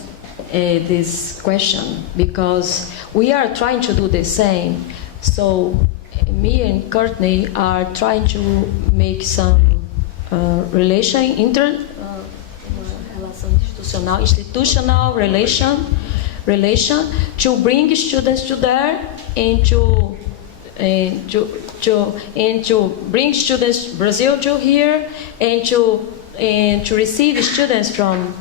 this question, because we are trying to do the same. So me and Courtney are trying to make some institutional relation to bring students to there and to bring students Brazil to here and to receive students from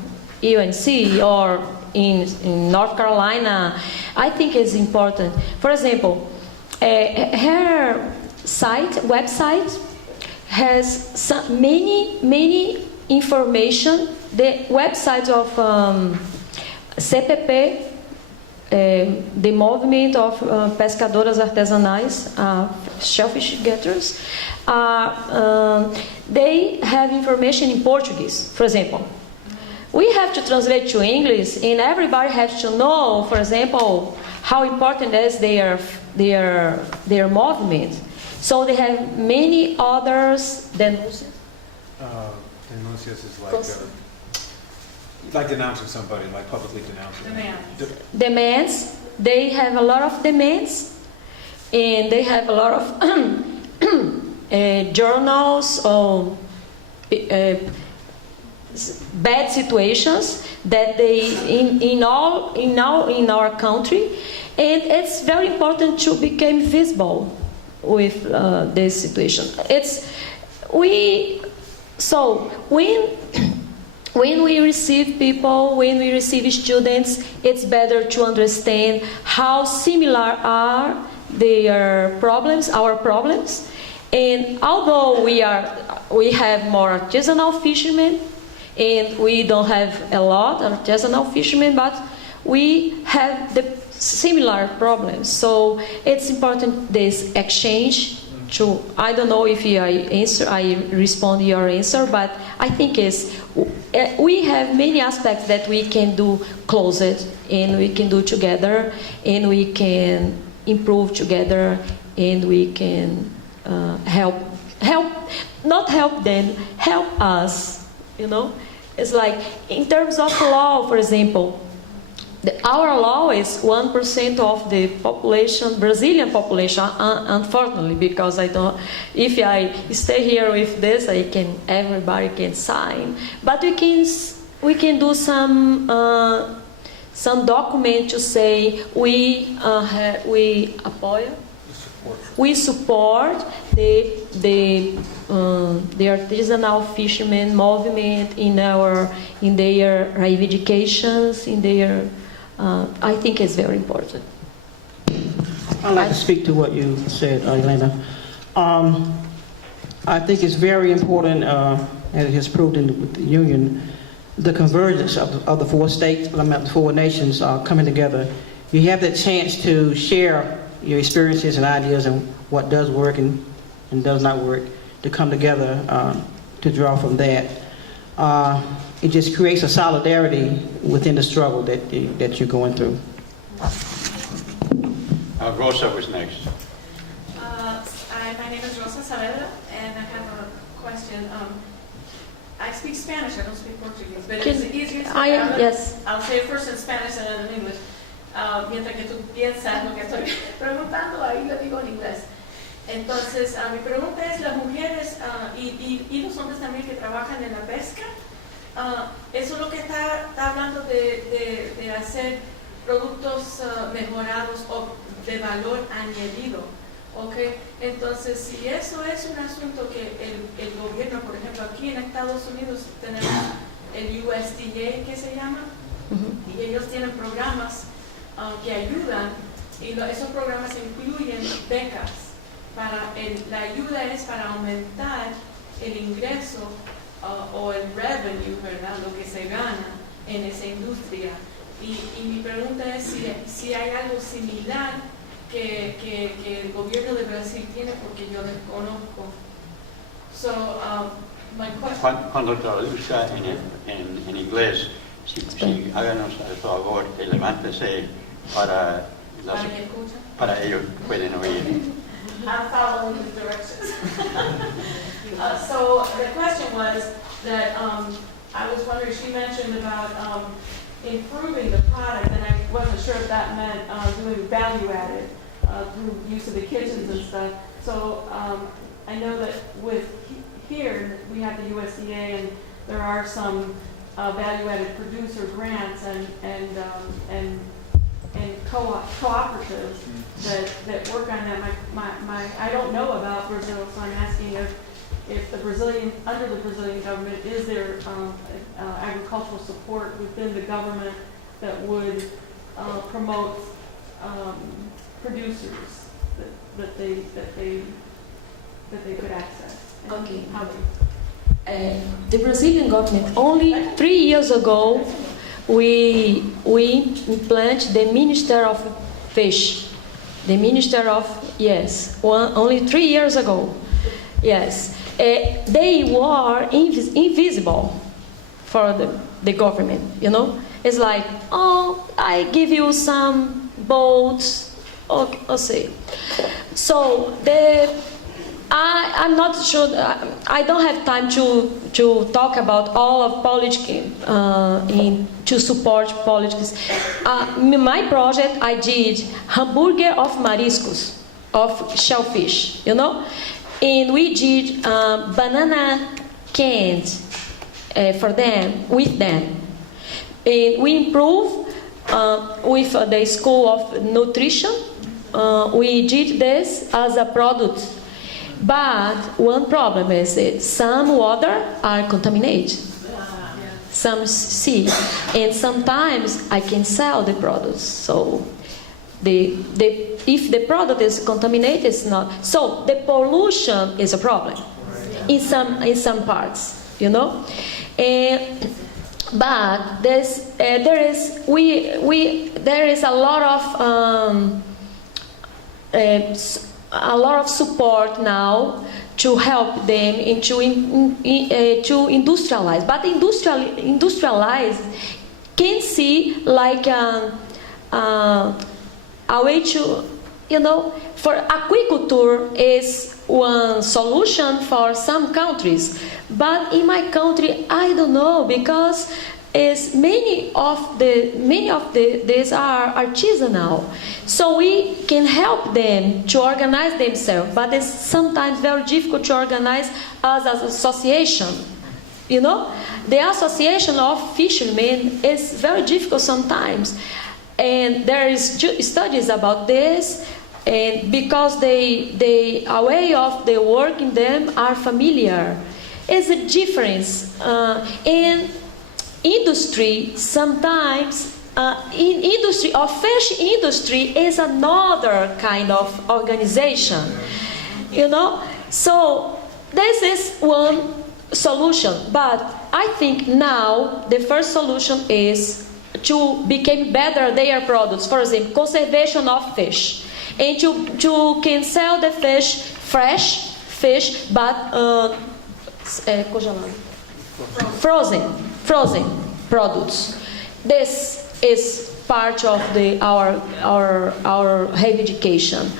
UNC or in North Carolina. I think it's important. For example, her website has many information. The website of CPP, the movement of pescadoras artesanais, shellfish getters, they have information in Portuguese, for example. We have to translate to English, and everybody has to know, for example, how important is their movement. So they have many others denúncias. Denuncias is like denouncing somebody, like publicly denouncing. Demands. They have a lot of demands, and they have a lot of journals or bad situations that they in our country, and it's very important to become visible with this situation. when we receive people, when we receive students, it's better to understand how similar are their problems, our problems. And although we have more artisanal fishermen, and we don't have a lot of artisanal fishermen, but we have the similar problems. So it's important this exchange. I don't know if I respond to your answer, but I think we have many aspects that we can do closet, and we can do together, and we can improve together, and we can help us, you know. It's like in terms of law, for example, our law is 1% of the population, Brazilian population, unfortunately, because if I stay here with this, everybody can sign. But we can do some document to say we support the artisanal fishermen movement in their reivindications, in their. I think it's very important. I'd like to speak to what you said, Elena. I think it's very important, as it has proved with the union, the convergence of the four states, the four nations coming together. You have the chance to share your experiences and ideas and what does work and does not work, to come together to draw from that. It just creates a solidarity within the struggle that you're going through. Rosa was next. My name is Rosa Saavedra, and I have a question. I speak Spanish, I don't speak Portuguese, but it's easier to yes. I'll say it first in Spanish and then in English. Mientras que tú piensas lo que estoy preguntando, ahí lo digo en inglés. Entonces, mi pregunta es, las mujeres y los hombres también que trabajan en la pesca, eso es lo que está hablando de hacer productos mejorados o de valor añadido. Okay. Entonces, si eso es un asunto que el gobierno, por ejemplo, aquí en Estados Unidos tenemos el USDA, que se llama, y ellos tienen programas que ayudan, y esos programas incluyen becas. La ayuda es para aumentar el ingreso o el revenue, ¿verdad? Lo que se gana en esa industria. Y mi pregunta es si hay algo similar que el gobierno de Brasil tiene, porque yo desconozco. So, my question... Cuando traduzca en inglés, si háganos el favor de levántese para ellos pueden oír. I'm following his directions. So the question was that I was wondering, she mentioned about improving the product, and I wasn't sure if that meant doing value added through use of the kitchens and stuff. So I know that here we have the USDA, and there are some value added producer grants and cooperatives that work on that. I don't know about Brazil, so I'm asking if under the Brazilian government, is there agricultural support within the government that would promote producers that they could access? Okay. The Brazilian government, only 3 years ago, we implanted the Minister of Fish. The Minister of, only 3 years ago. Yes. They were invisible for the government, you know. It's like, I give you some boats, okay. So I'm not sure. I don't have time to talk about all of politics to support politics. My project, I did hambúrguer of mariscos, of shellfish, you know, and we did banana cans for them, with them, and we improved with the School of Nutrition. We did this as a product. But one problem is that some water are contaminated. some sea, and sometimes I can sell the products. So if the product is contaminated, it's not. So the pollution is a problem in some parts, you know. But there is a lot of support now to help them to industrialize. But industrialize can see like a way to, you know, for agriculture is one solution for some countries. But in my country, I don't know, because many of these are artisanal. So we can help them to organize themselves, but it's sometimes very difficult to organize as an association. You know, the association of fishermen is very difficult sometimes, and there is studies about this. And because a way of the work in them are familiar, is a difference in industry. Sometimes in industry or fish industry is another kind of organization, you know. So this is one solution, but I think now the first solution is to become better their products. For example, conservation of fish, and to can sell the fish fresh fish, but frozen products. This is part of our education.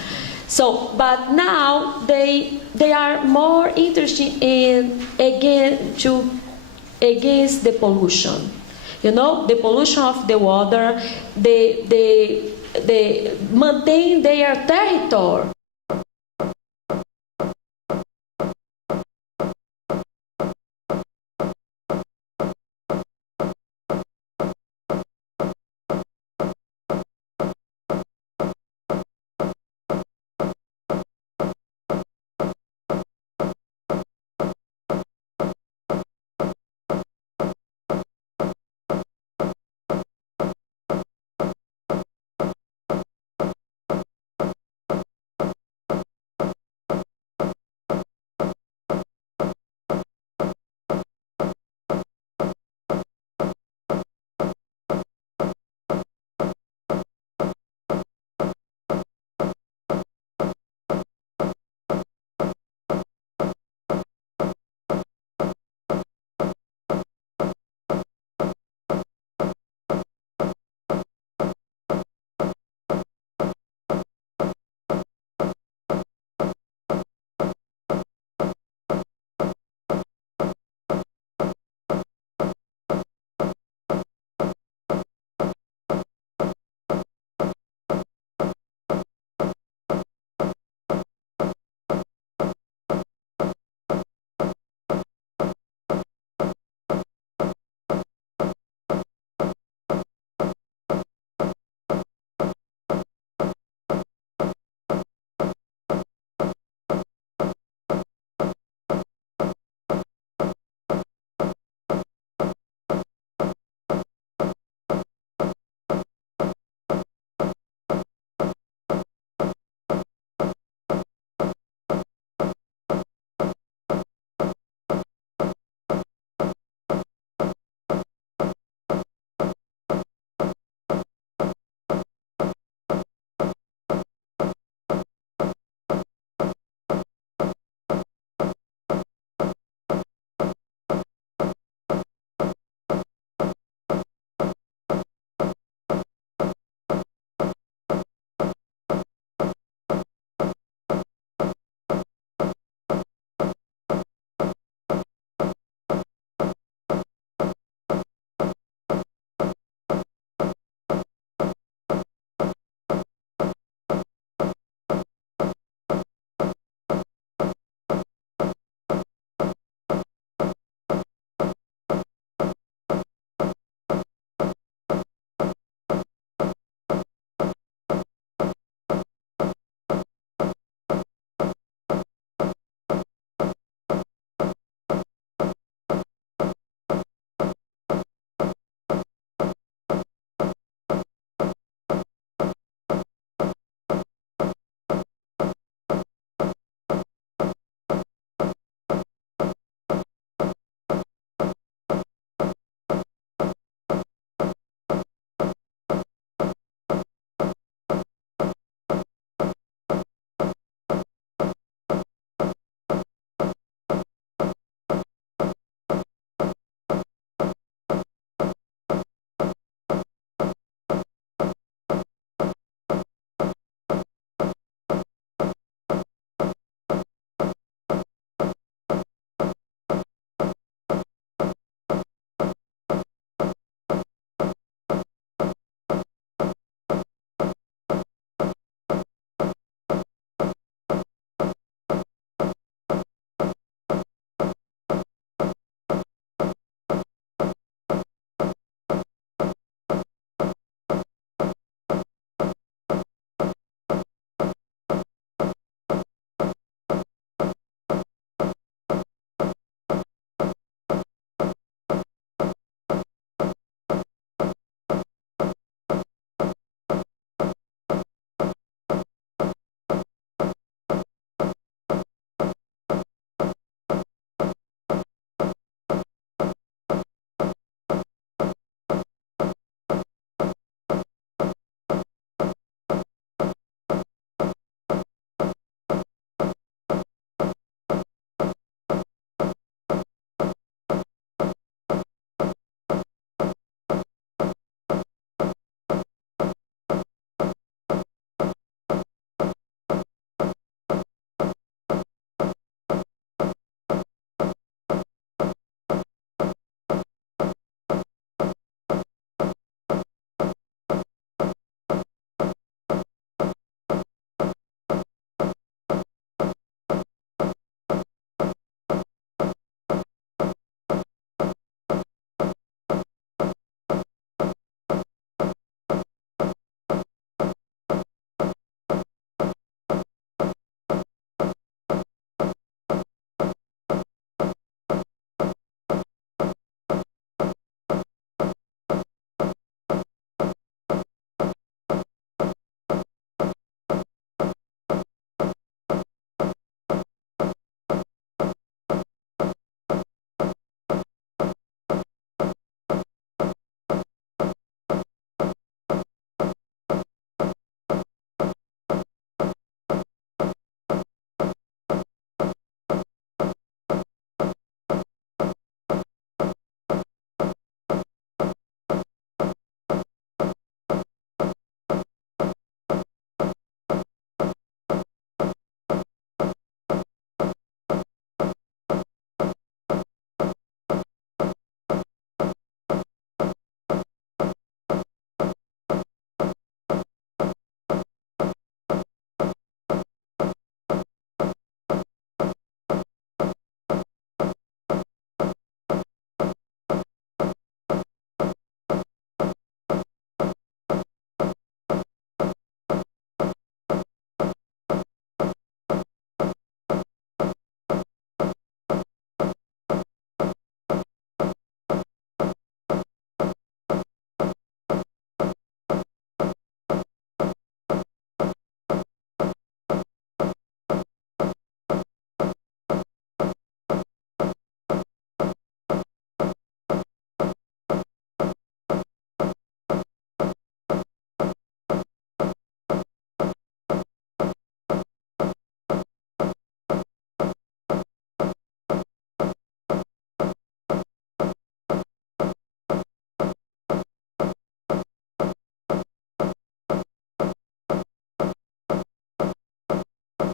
So, but now they are more interested in against the pollution. You know, the pollution of the water. They maintain their territory.